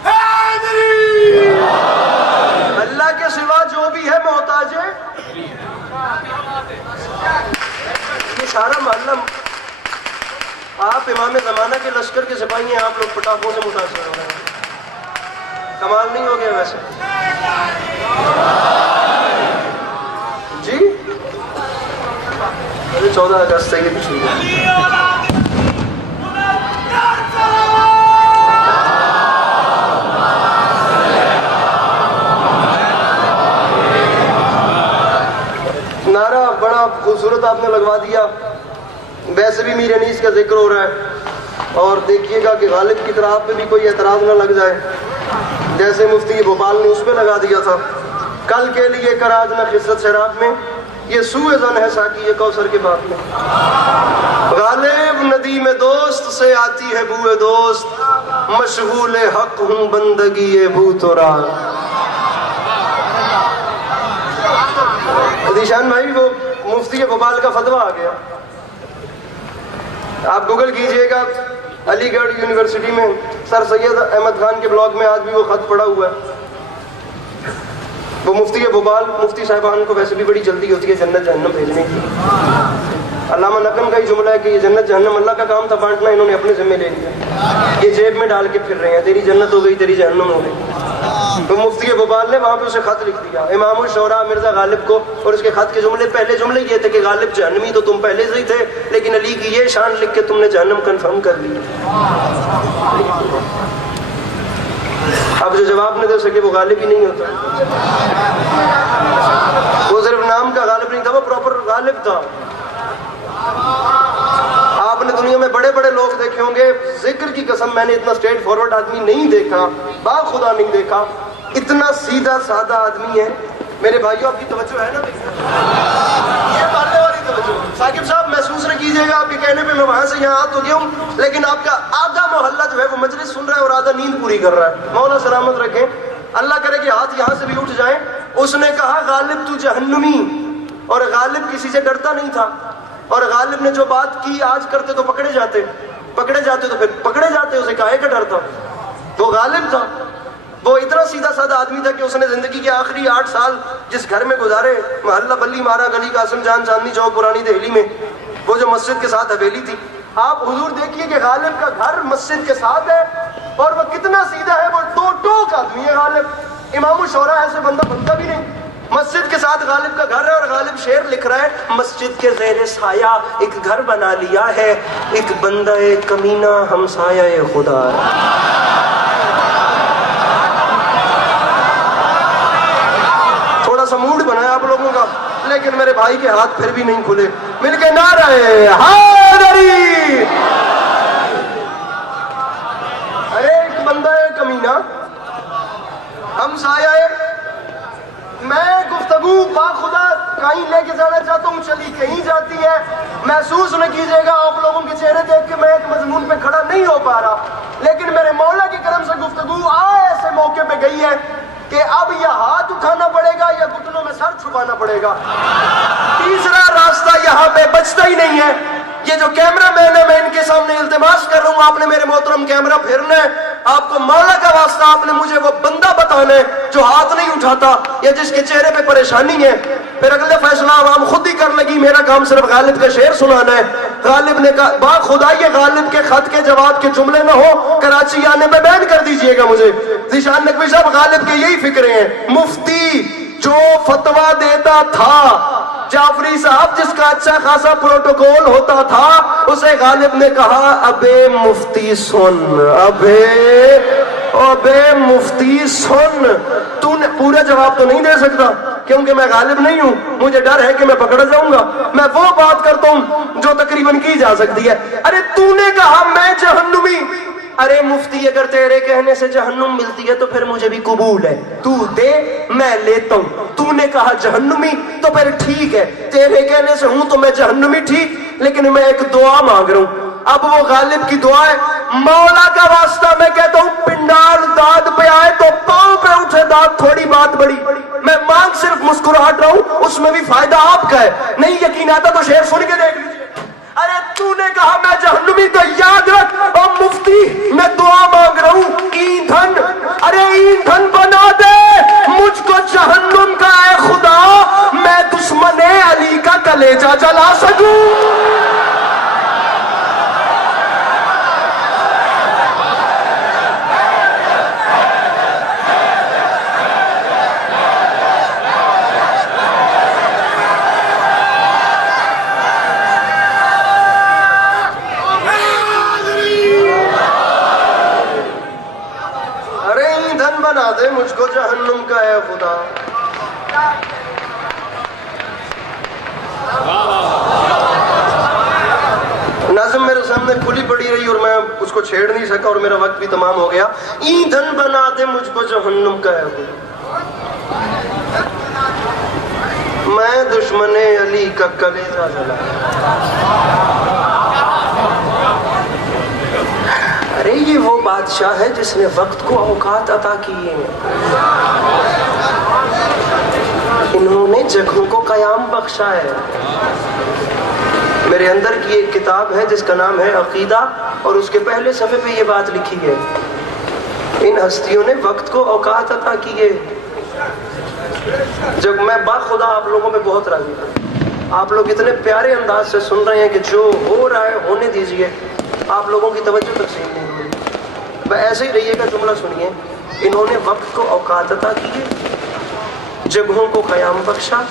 حیدری۔ اللہ کے سوا جو بھی ہے محتاج ہے سارا محلہ آپ امام زمانہ کے لشکر کے سپاہی ہیں, آپ لوگ پٹاخوں سے متاثر ہو رہے ہیں. کمال نہیں ہو گیا ویسے؟ جی 14 اگست سے یہ پچھلی نعرہ بڑا خوبصورت آپ نے لگوا دیا. ویسے بھی میر انیس کا ذکر ہو رہا ہے, اور دیکھیے گا کہ غالب کی طرف پہ بھی کوئی اعتراض نہ لگ جائے, جیسے مفتی بھوپال نے اس پہ لگا دیا تھا. کل کے لیے کراج نہ خصت شراب میں, یہ سوء ظن ہے ساقی یہ کوثر کے بات میں. غالب ندی میں دوست سے آتی ہے بوئے دوست, مشغول حق ہوں بندگی بو تو راہ. ذیشان بھائی وہ مفتی بھوپال کا فتویٰ آ گیا, آپ گوگل کیجئے گا, علی گڑھ یونیورسٹی میں سر سید احمد خان کے بلاگ میں آج بھی وہ خط پڑا ہوا ہے. وہ مفتی بھوپال, مفتی صاحبان کو ویسے بھی بڑی جلدی ہوتی ہے جنت جہنم بھیجنے کی. علامہ نقم کا ہی جملہ ہے کہ یہ جنت جہنم اللہ کا کام تھا بانٹنا, انہوں نے اپنے ذمہ لے لیا, یہ جیب میں ڈال کے پھر رہے ہیں, تیری جنت ہو گئی تیری جہنم ہو گئی. تو مفتی بھوپال نے وہاں پہ اسے خط لکھ دیا امام الشعراء مرزا غالب کو, اور اس کے خط کے پہلے جملے یہ تھے کہ غالب جہنمی تو تم پہلے سے ہی تھے, لیکن علی کی یہ شان لکھ کے تم نے جہنم کنفرم کر لی. اب جو جواب نہ دے سکے وہ غالب ہی نہیں ہوتا, وہ صرف نام کا غالب نہیں تھا, وہ پراپر غالب تھا. آپ نے دنیا میں بڑے بڑے لوگ دیکھے ہوں گے, ذکر کی قسم میں نے اتنا اسٹریٹ فارورڈ آدمی نہیں دیکھا, با خدا نہیں دیکھا, اتنا سیدھا سادہ آدمی ہے. میرے بھائیوں آپ کی توجہ ہے نا, یہ پڑھنے والی توجہ. ثاقب صاحب محسوس نہ کیجیے گا, آپ کے کہنے پہ میں وہاں سے یہاں آ تو گیا ہوں, لیکن آپ کا آدھا محلہ جو ہے وہ مجلس سن رہا ہے اور آدھا نیند پوری کر رہا ہے. مولا سلامت رکھیں, اللہ کرے کہ ہاتھ یہاں سے بھی اٹھ جائیں. اس نے کہا غالب تو جہنمی, اور غالب کسی سے ڈرتا نہیں تھا, اور غالب نے جو بات کی آج کرتے تو پکڑے جاتے تو پھر پکڑے جاتے, اسے کاہے کا ڈر تھا. وہ غالب تھا, وہ اتنا سیدھا سادہ آدمی تھا کہ اس نے زندگی کے آخری 8 سال جس گھر میں گزارے, محلہ بلی مارا گلی قاسم جان چاندنی چوک پرانی دہلی میں, وہ جو مسجد کے ساتھ حویلی تھی. آپ حضور دیکھیے کہ غالب کا گھر مسجد کے ساتھ ہے, اور وہ کتنا سیدھا ہے, وہ ٹوک آدمی ہے غالب. امام الشعراء ایسے بندہ بنتا بھی نہیں. مسجد کے ساتھ غالب کا گھر ہے, اور غالب شعر لکھ رہا ہے, مسجد کے زیر سایہ ایک گھر بنا لیا ہے, ایک بندہ کمینہ ہمسایہ خدا ہے. تھوڑا سا موڈ بنا ہے آپ لوگوں کا, لیکن میرے بھائی کے ہاتھ پھر بھی نہیں کھلے. مل کے نعرہ حیدری. ارے ایک بندہ کمینہ ہمسایہ. میں گفتگو با خدا کہیں لے کے جانا چاہتا ہوں, چلی کہیں جاتی ہے. محسوس نہ کیجیے گا, آپ لوگوں کے چہرے دیکھ کے میں ایک مضمون پہ کھڑا نہیں ہو پا رہا, لیکن میرے مولا کی کرم سے گفتگو ایسے موقع پہ گئی ہے کہ اب یا ہاتھ اٹھانا پڑے گا یا گھٹنوں میں سر چھپانا پڑے گا. تیسرا راستہ یہاں پہ بچتا ہی نہیں ہے. یہ جو کیمرہ مین ہے, میں ان کے سامنے التماس کر رہا ہوں, آپ نے میرے محترم کیمرہ پھرنا ہے. آپ کو مولا کا واسطہ, آپ نے مجھے وہ بندہ بتانا ہے جو ہاتھ نہیں اٹھاتا یا جس کے چہرے پہ پریشانی ہے. پھر اگلے فیصلہ عوام خود ہی کر لگی, میرا کام صرف غالب کا شعر سنانا ہے. غالب نے کہا با خدا یہ غالب کے خط کے جواب کے جملے نہ ہو, کراچی آنے پہ بین کر دیجئے گا مجھے. ذیشان نقوی صاحب غالب کے یہی فکرے ہیں. مفتی جو فتویٰ دیتا تھا, جعفری صاحب جس کا اچھا خاصا پروٹوکول ہوتا تھا, اسے غالب نے کہا ابے مفتی سن, ابے مفتی سن. تو نے پورا جواب تو نہیں دے سکتا کیونکہ میں غالب نہیں ہوں, مجھے ڈر ہے کہ میں پکڑا جاؤں گا. میں وہ بات کرتا ہوں جو تقریباً کی جا سکتی ہے. ارے تو نے کہا میں جہنمی, ارے مفتی اگر تیرے کہنے سے جہنم ملتی ہے تو پھر مجھے بھی قبول ہے, تو دے میں لیتا ہوں. تو نے کہا جہنمی تو پھر ٹھیک ہے, تیرے کہنے سے ہوں تو میں جہنمی ٹھیک, لیکن میں ایک دعا مانگ رہا ہوں. اب وہ غالب کی دعا ہے, مولا کا واسطہ میں کہتا ہوں پنڈال داد پہ آئے تو پاؤں پہ اٹھے داد, تھوڑی بات بڑی. میں مانگ صرف مسکراہٹ رہا ہوں, اس میں بھی فائدہ آپ کا ہے. نہیں یقین آتا تو شعر سن کے دیکھ لیجیے. ارے تو نے کہا میں جہنمی تو یاد رکھ, اور مفتی میں دعا مانگ رہا ہوں ایندھن, ارے ایندھن بنا دے مجھ کو جہنم کا اے خدا, میں دشمن علی کا کلیجہ جلا سکوں. مجھ کو جہنم کا اے خدا. ناظم میرے سامنے کھلی پڑی رہی اور میں اس کو چھیڑ نہیں سکا اور میرا وقت بھی تمام ہو گیا. ایندھن بنا دے مجھ کو جہنم کا اے خدا. میں دشمن علی کا کلیجہ جلا. ارے یہ وہ بادشاہ ہے جس نے وقت کو اوقات عطا کیے ہیں. انہوں نے جگہوں کو قیام بخشا ہے. میرے اندر کی ایک کتاب ہے جس کا نام ہے عقیدہ اور اس کے پہلے صفحے پہ یہ بات لکھی ہے. ان ہستیوں نے وقت کو اوقات عطا کیے. جب میں باخدا آپ لوگوں میں بہت راضی ہوں. آپ لوگ اتنے پیارے انداز سے سن رہے ہیں کہ جو ہو رہا ہے ہونے دیجئے. آپ لوگوں کی توجہ تقسیم نہیں ہوئی. ایسے ہی رہیے گا. جملہ سنیے. انہوں نے وقت کو اوقات عطا کیے, جگہوں کو قیام بخشا.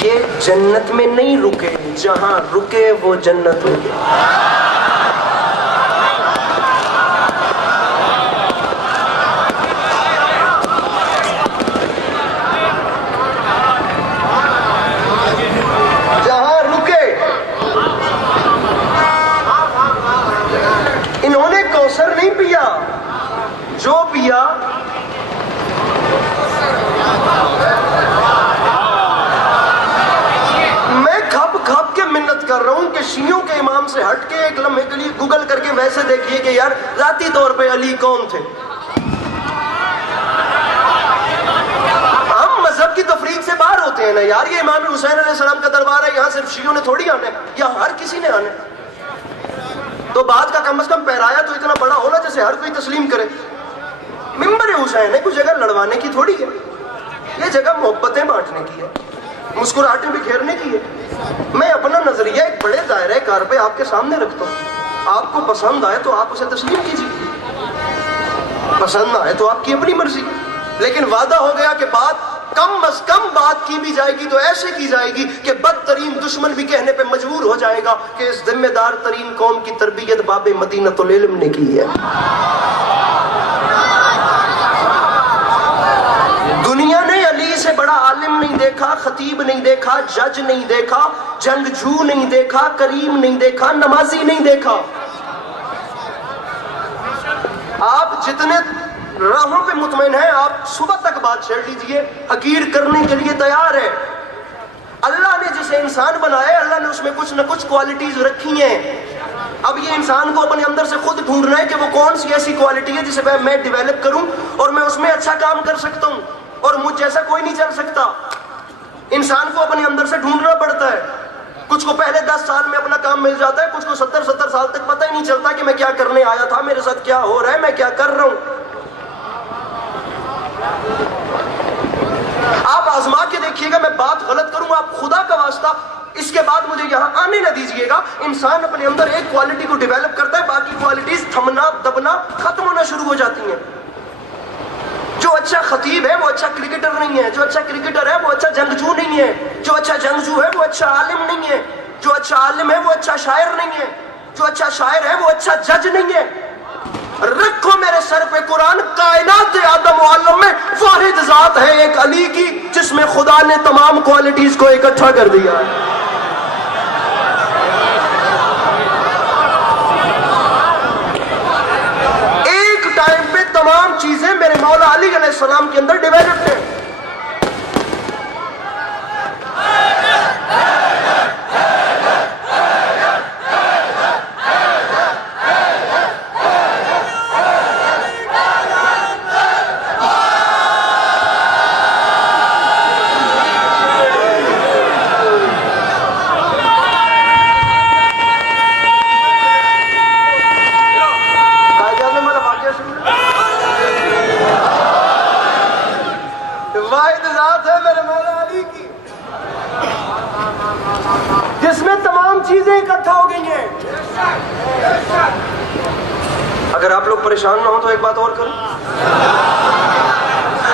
یہ جنت میں نہیں رکے, جہاں رکے وہ جنت ہو. جہاں رکے. انہوں نے کوثر نہیں پیا, جو پیا کر رہا ہوں کہ شیعوں کے امام سے ہٹ کے ایک لمحے کے لیے گوگل کر کے ویسے دیکھیے کہ یار ذاتی طور پہ علی کون تھے. ہم مذہب کی تفریق سے باہر ہوتے ہیں نا یار. یہ امام حسین علیہ السلام کا دربار ہے, یہاں صرف شیعوں نے تھوڑی آنا ہے, یا ہر کسی نے آنا ہے. تو بات کا کم از کم پیرایا تو اتنا بڑا ہونا جیسے ہر کوئی تسلیم کرے. ممبر حسین ہے, کوئی جگہ لڑوانے کی تھوڑی ہے. یہ جگہ محبتیں بانٹنے کی ہے, مسکراہٹیں بکھیرنے کی ہے. میں اپنا نظریہ ایک بڑے دائرہ کار پہ آپ کے سامنے رکھتا ہوں. آپ کو پسند آئے تو آپ اسے تسلیم کیجیے, پسند آئے تو آپ کی اپنی مرضی. لیکن وعدہ ہو گیا کہ بات کم از کم بات کی بھی جائے گی تو ایسے کی جائے گی کہ بدترین دشمن بھی کہنے پہ مجبور ہو جائے گا کہ اس ذمہ دار ترین قوم کی تربیت باب مدینۃ العلم نے کی ہے. دنیا نے علی سے بڑا عالم نہیں دیکھا, خطیب نہیں دیکھا, جج نہیں دیکھا, جنگجو نہیں دیکھا, کریم نہیں دیکھا, نمازی نہیں دیکھا. آپ جتنے راہوں پہ مطمئن ہیں آپ صبح تک بات چھیڑ لیجئے, حقیر کرنے کے لیے تیار ہے. اللہ نے جسے انسان بنایا ہے, اللہ نے اس میں کچھ نہ کچھ کوالٹیز رکھی ہیں. اب یہ انسان کو اپنے اندر سے خود ڈھونڈنا ہے کہ وہ کون سی ایسی کوالٹی ہے جسے میں ڈیویلپ کروں اور میں اس میں اچھا کام کر سکتا ہوں, اور مجھ جیسا کوئی نہیں چل سکتا. انسان کو اپنے اندر سے ڈھونڈنا پڑتا ہے. کچھ کو پہلے 10 سال میں اپنا کام مل جاتا ہے, کچھ کو 70 سال تک پتہ ہی نہیں چلتا کہ میں کیا کرنے آیا تھا, میرے ساتھ کیا ہو رہا ہے, میں کیا کر رہا ہوں. آپ آزما کے دیکھیے گا, میں بات غلط کروں آپ خدا کا واسطہ اس کے بعد مجھے یہاں آنے نہ دیجیے گا. انسان اپنے اندر ایک کوالٹی کو ڈیویلپ کرتا ہے, باقی کوالٹیز تھمنا دبنا ختم ہونا شروع ہو جاتی ہیں. جو اچھا خطیب ہے وہ اچھا کرکٹر نہیں ہے, جو اچھا کرکٹر ہے وہ اچھا جنگجو نہیں ہے, جو اچھا جنگجو ہے وہ اچھا عالم نہیں ہے, جو اچھا عالم ہے وہ اچھا شاعر نہیں ہے, جو اچھا شاعر ہے وہ اچھا جج نہیں ہے. رکھو میرے سر پہ قرآن, کائنات آدم و عالم میں واحد ذات ہے ایک علی کی جس میں خدا نے تمام کوالٹیز کو اکٹھا کر دیا. ایک ٹائم پہ تمام چیزیں میرے مولا علی علیہ السلام کے اندر ڈیویلپڈ ہیں. اگر آپ لوگ پریشان نہ ہو تو ایک بات اور کروں.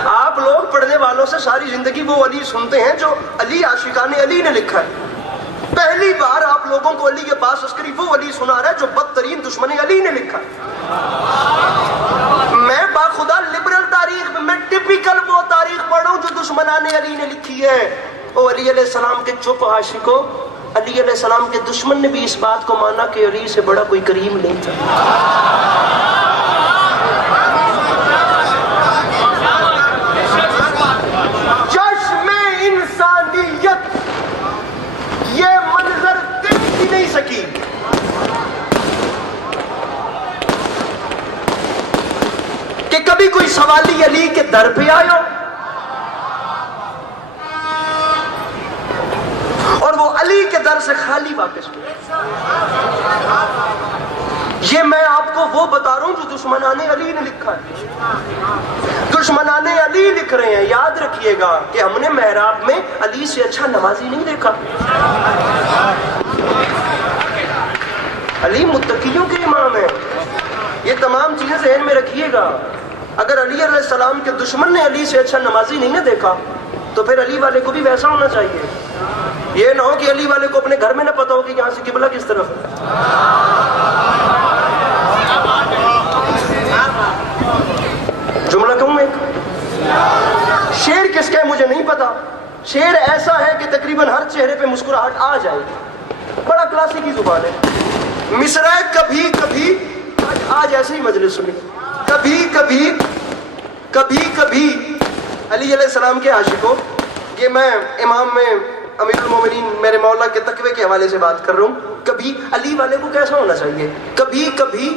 آپ لوگ پڑھنے والوں سے ساری زندگی وہ علی سنتے ہیں جو علی عاشقان علی نے لکھا ہے. پہلی بار آپ لوگوں کو علی کے پاس عسکری وہ علی سنا رہا ہے جو بدترین دشمن علی نے لکھا ہے. میں باخدا لبرل تاریخ میں ٹپیکل وہ تاریخ پڑھ رہا ہوں جو دشمنان علی نے لکھی ہے. او علی علیہ السلام کے چپ عاشقوں، علی علیہ السلام کے دشمن نے بھی اس بات کو مانا کہ علی سے بڑا کوئی کریم نہیں تھا. چشم انسانیت یہ منظر دیکھ ہی نہیں سکی. کہ کبھی کوئی سوالی علی کے در پہ آیا اور وہ علی کے در سے خالی واپس گیا. یہ میں آپ کو وہ بتا رہا ہوں جو دشمنان علی نے لکھا ہے. دشمنان علی لکھ رہے ہیں، یاد رکھیے گا کہ ہم نے محراب میں علی سے اچھا نمازی نہیں دیکھا. علی متقیوں کے امام ہیں. یہ تمام چیزیں ذہن میں رکھیے گا. اگر علی علیہ السلام کے دشمن نے علی سے اچھا نمازی نہیں نہ دیکھا تو پھر علی والے کو بھی ویسا ہونا چاہیے. یہ نہ ہو کہ علی والے کو اپنے گھر میں نہ پتا ہو کہ یہاں سے قبلہ کس طرف ہے. جملہ کہوں ایک شعر کس کا ہے مجھے نہیں پتا. شعر ایسا ہے کہ تقریباً ہر چہرے پہ مسکراہٹ آ جائے گی. بڑا کلاسیکی زبان ہے. مصرع کبھی کبھی، آج ایسے ہی مجلس سنی. کبھی کبھی کبھی کبھی علی علیہ السلام کے عاشقوں، یہ میں امام میں امیر المومنین میرے مولا کے تقوی کے حوالے سے بات کر رہا ہوں. کبھی علی والے کو کیسا ہونا چاہیے؟ کبھی کبھی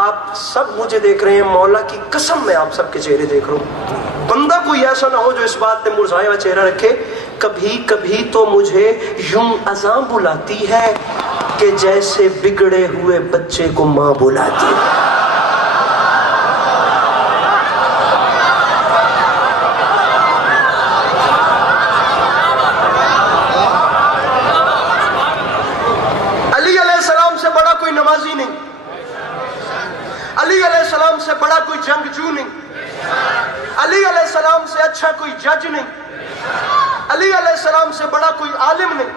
آپ سب مجھے دیکھ رہے ہیں، مولا کی قسم میں آپ سب کے چہرے دیکھ رہا ہوں. بندہ کوئی ایسا نہ ہو جو اس بات پہ مرجھایا ہوا چہرہ رکھے. کبھی کبھی تو مجھے یوں اذاں بلاتی ہے کہ جیسے بگڑے ہوئے بچے کو ماں بلاتی ہے. نمازی نہیں، علی علیہ السلام سے بڑا کوئی جنگجو نہیں، علی علیہ السلام سے اچھا کوئی جج نہیں، علی علیہ السلام سے بڑا کوئی عالم نہیں.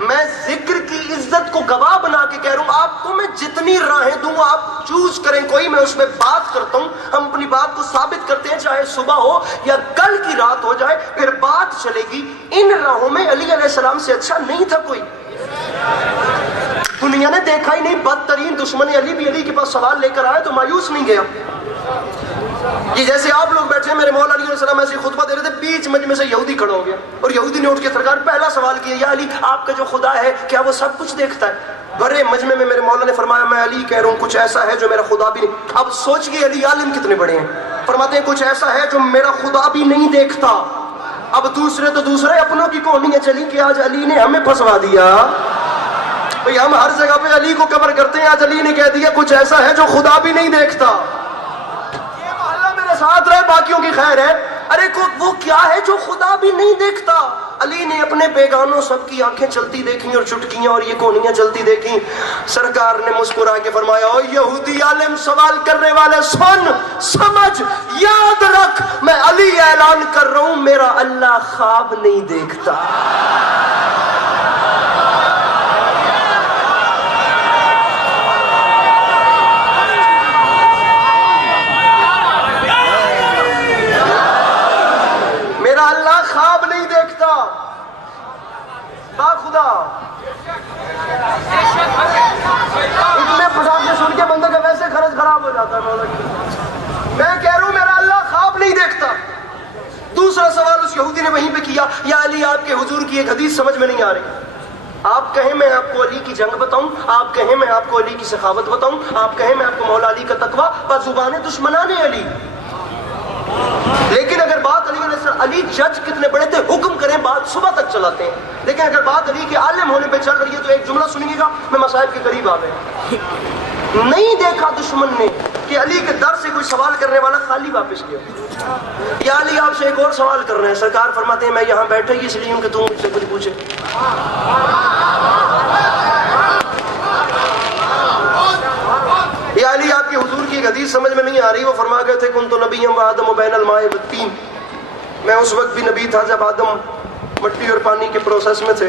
میں ذکر کی عزت کو گواہ بنا کے کہہ رہا ہوں. آپ کو میں جتنی راہیں دوں آپ چوز کریں، کوئی میں اس میں بات کرتا ہوں. ہم اپنی بات کو ثابت کرتے ہیں، چاہے صبح ہو یا کل کی رات ہو جائے، پھر بات چلے گی. ان راہوں میں علی علیہ السلام سے اچھا نہیں تھا کوئی. دنیا نے دیکھا ہی نہیں. بدترین دشمن علی بھی علی کے پاس سوال لے کر آئے تو مایوس نہیں گیا. یہ جیسے آپ لوگ بیٹھے ہیں، میرے مولا علی علیہ السلام ایسے خطبہ دے رہے تھے، بیچ مجمع سے یہودی کھڑا ہو گیا اور یہودی نے اٹھ کے سرکار پہلا سوال کیا، یا علی آپ کا جو خدا ہے کیا وہ سب کچھ دیکھتا ہے؟ بڑے مجمع میں میرے مولا نے فرمایا میں علی کہہ رہا ہوں کچھ ایسا ہے جو میرا خدا بھی نہیں. اب سوچئے علی عالم کتنے بڑے ہیں. فرماتے ہیں کچھ ایسا ہے جو میرا خدا بھی نہیں دیکھتا. اب دوسرے تو دوسرے، اپنوں کی کہانی ہے چلی کہ آج علی نے ہمیں پھنسوا دیا. بھئی ہم ہر جگہ پہ علی کو کور کرتے ہیں، آج علی نے کہہ دیا کچھ ایسا ہے جو خدا بھی نہیں دیکھتا. یہ محلہ میرے ساتھ رہے، باقیوں کی خیر ہے. ارے وہ کیا ہے جو خدا بھی نہیں دیکھتا؟ علی نے اپنے بیگانوں سب کی آنکھیں چلتی دیکھیں اور چٹکیاں اور یہ کونیاں چلتی دیکھیں. سرکار نے مسکرا کے فرمایا او یہودی عالم سوال کرنے والے سن، سمجھ، یاد رکھ، میں علی اعلان کر رہا ہوں میرا اللہ خواب نہیں دیکھتا. اللہ خواب نہیں دیکھتا. خدا اتنے پٹاخے سن کے بندے کا ویسے خرچ خراب ہو جاتا ہے. میں کہہ رہا ہوں میرا اللہ خواب نہیں دیکھتا. دوسرا سوال اس یہودی نے وہیں پہ کیا، یا علی آپ کے حضور کی ایک حدیث سمجھ میں نہیں آ رہی. آپ کہیں میں آپ کو علی کی جنگ بتاؤں، آپ کہیں میں آپ کو علی کی سخاوت بتاؤں، آپ کہیں میں آپ کو مولا علی کا تقویٰ، بزبان دشمنان علی. لیکن اگر بات علی علیہ السلام، علی جج کتنے بڑے تھے، حکم کریں بات صبح تک چلاتے ہیں. لیکن اگر بات علی کے عالم ہونے پہ چل رہی ہے تو ایک جملہ سنیے گا، میں مصائب کے قریب آ گئے. نہیں دیکھا دشمن نے کہ علی کے در سے کوئی سوال کرنے والا خالی واپس گیا. یا علی آپ سے ایک اور سوال کر رہے ہیں. سرکار فرماتے ہیں میں یہاں بیٹھا ہی اس لیے ہوں کہ تم مجھ سے کچھ پوچھے. یا علی آپ کے حضور کی ایک حدیث سمجھ میں نہیں آ رہی. وہ فرما گئے تھے کنت نبی و آدم بین الماء والطین، میں اس وقت بھی نبی تھا جب آدم مٹی اور پانی کے پروسیس میں تھے.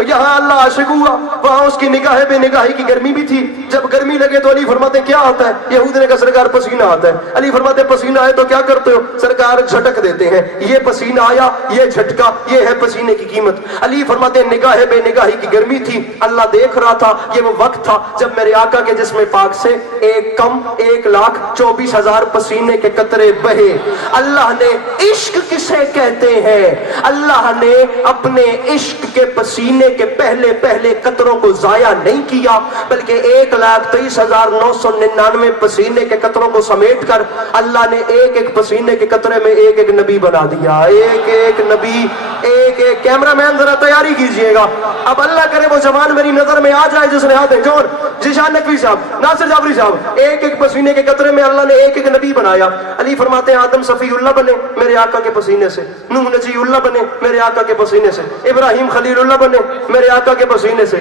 یہاں اللہ عاشق ہوا، وہاں اس کی نگاہ بے نگاہی کی گرمی بھی تھی. جب گرمی لگے تو علی فرماتے کیا آتا ہے؟ یہود نے کہا سرکار پسینہ آتا ہے. علی فرماتے پسینہ آئے تو کیا کرتے ہو؟ سرکار جھٹک دیتے ہیں. یہ پسینہ آیا، یہ جھٹکا، یہ ہے پسینے کی قیمت. علی فرماتے نگاہ بے نگاہی کی گرمی تھی، اللہ دیکھ رہا تھا. یہ وہ وقت تھا جب میرے آقا کے جسم پاک سے 1,24,000 پسینے کے قطرے بہے. اللہ نے عشق کسے کہتے ہیں؟ اللہ نے اپنے عشق کے پسینے کے پہلے پہلے قطروں کو ضائع نہیں کیا، بلکہ 1,23,999 پسینے کے قطروں کو سمیٹ کر اللہ نے ایک ایک پسینے کے قطرے میں ایک ایک نبی بنا دیا. ایک ایک نبی، ایک ایک. کیمرہ مین ذرا تیاری کیجئے گا. اب اللہ کرے وہ جوان میری نظر میں آ جائے جس نے ہاتھ جوڑ ذیشان نقوی صاحب، ناصر جعفری صاحب، ایک ایک پسینے کے قطرے میں اللہ نے ایک ایک نبی بنایا. علی فرماتے ہیں آدم صفی اللہ بنے میرے آقا کے پسینے سے، نوح نجی اللہ بنے میرے آقا کے پسینے سے، ابراہیم خلیل اللہ بنے میرے آقا کے پسینے سے.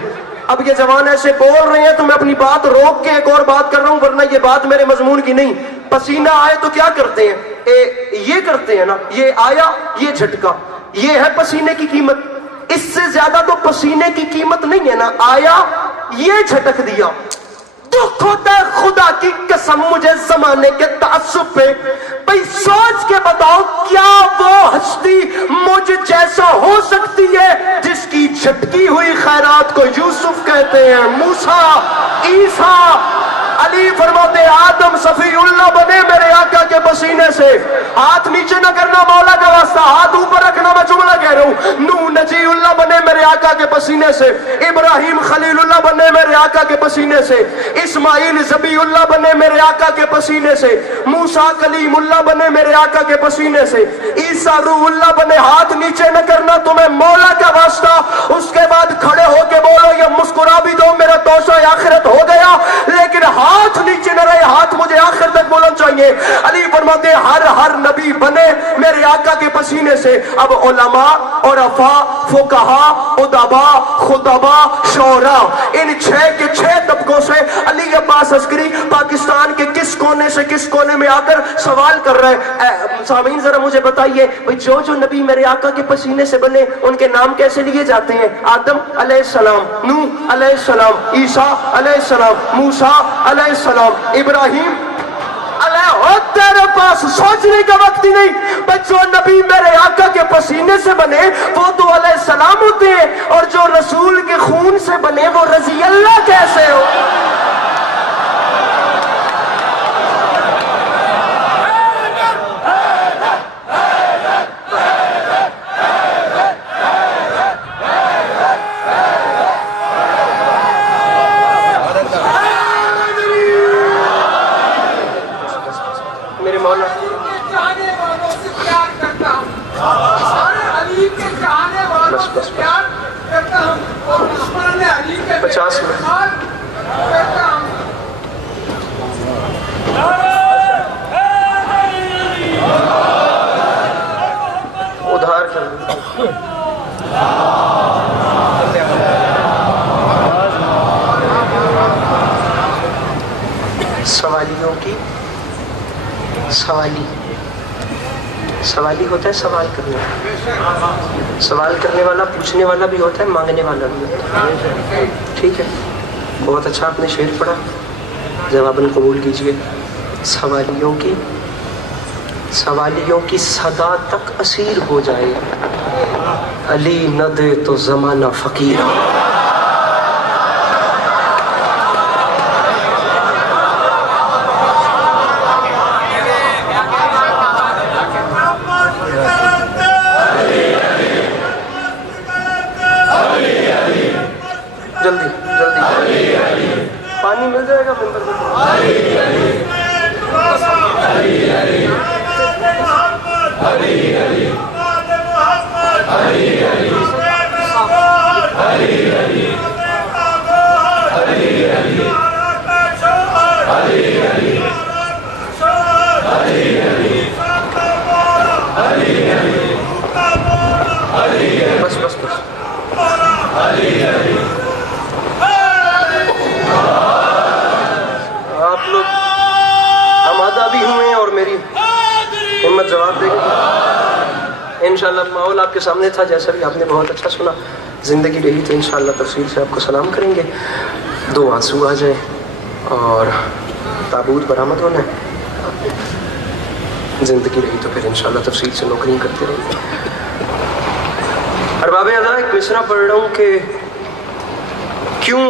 اب یہ جوان ایسے بول رہے ہیں تو میں اپنی بات روک کے ایک اور بات کر رہا ہوں، ورنہ یہ بات میرے مضمون کی نہیں. پسینہ آئے تو کیا کرتے ہیں؟ یہ کرتے ہیں نا، یہ آیا، یہ جھٹکا، یہ ہے پسینے کی قیمت. اس سے زیادہ تو پسینے کی قیمت نہیں ہے نا. آیا، یہ جھٹک دیا. دکھ ہوتا ہے خدا کی قسم مجھے زمانے کے تعصب پہ. بھئی سوچ کے بتاؤ کیا وہ ہستی مجھ جیسا ہو سکتی ہے جس کی جھٹکی ہوئی خیرات کو یوسف کہتے ہیں، موسیٰ، عیسیٰ. علی فرماتے آدم صفی اللہ بنے میرے آقا کے پسینے سے. ہاتھ نیچے نہ کرنا مولا کا واسطہ، ہاتھ اوپر رکھنا، میں جملہ کہہ رہا ہوں. نوح نجی اللہ بنے میرے آقا کے پسینے سے، ابراہیم خلیل اللہ بنے میرے آقا کے پسینے سے، اسماعیل ذبی اللہ بنے میرے آقا کے پسینے سے، موسیٰ کلیم اللہ بنے میرے آقا کے پسینے سے، عیسیٰ روح اللہ بنے. ہاتھ نیچے نہ کرنا تمہیں مولا کا واسطہ. اس کے بعد کھڑے ہو کے بولو یا مسکرا بھی دو میرا توشہ آخرت ہو گیا، لیکن ہاتھ نیچے نہ رہے، ہاتھ مجھے آخر تک بولنا چاہیے. علی فرماتے ہر نبی بنے میرے آقا کے پسینے سے. اب علماء، عرفاء، فقہاء، ادباء، خطباء، شعراء، ان 6 کے 6 طبقوں سے علی عباس عسکری پاکستان کے کس کونے سے کس کونے میں آ کر سوال کر رہے ہیں. سامعین ذرا مجھے بتائیے جو نبی میرے آقا کے پسینے سے بنے ان کے نام کیسے لیے جاتے ہیں؟ آدم علیہ السلام، نوح علیہ السلام، عیسیٰ علیہ السلام، موسیٰ علیہ السلام، ابراہیم علیہ. تیرے پاس سوچنے کا وقت ہی نہیں. جو نبی میرے آقا کے پسینے سے بنے وہ تو علیہ السلام ہوتے ہیں، اور جو رسول کے خون سے بنے وہ رضی اللہ کیسے ہو؟ ادھار کر سوالیوں کی سوالی ہوتا ہے سوال کرنے والا، سوال کرنے والا پوچھنے والا بھی ہوتا ہے، مانگنے والا بھی ہوتا ہے. ٹھیک ہے، بہت اچھا آپ نے شعر پڑھا، جواباً قبول کیجئے. سوالیوں کی صدا تک اسیر ہو جائے، علی نہ دے تو زمانہ فقیر. جلدی پانی مل جائے گا ممبر میں. بس آپ لوگ آمادہ بھی ہوئے اور میری ہمت جواب دے گی انشاءاللہ. ماحول آپ کے سامنے تھا، جیسا بھی آپ نے بہت اچھا سنا. زندگی رہی تو انشاءاللہ تفصیل سے آپ کو سلام کریں گے. 2 آنسو آ جائیں اور تابوت برآمد ہونا ہے. زندگی رہی تو پھر انشاءاللہ تفصیل سے نوکریاں کرتے رہیں گے. ارباب ادا ایک مصرع پڑھ رہا ہوں کہ کیوں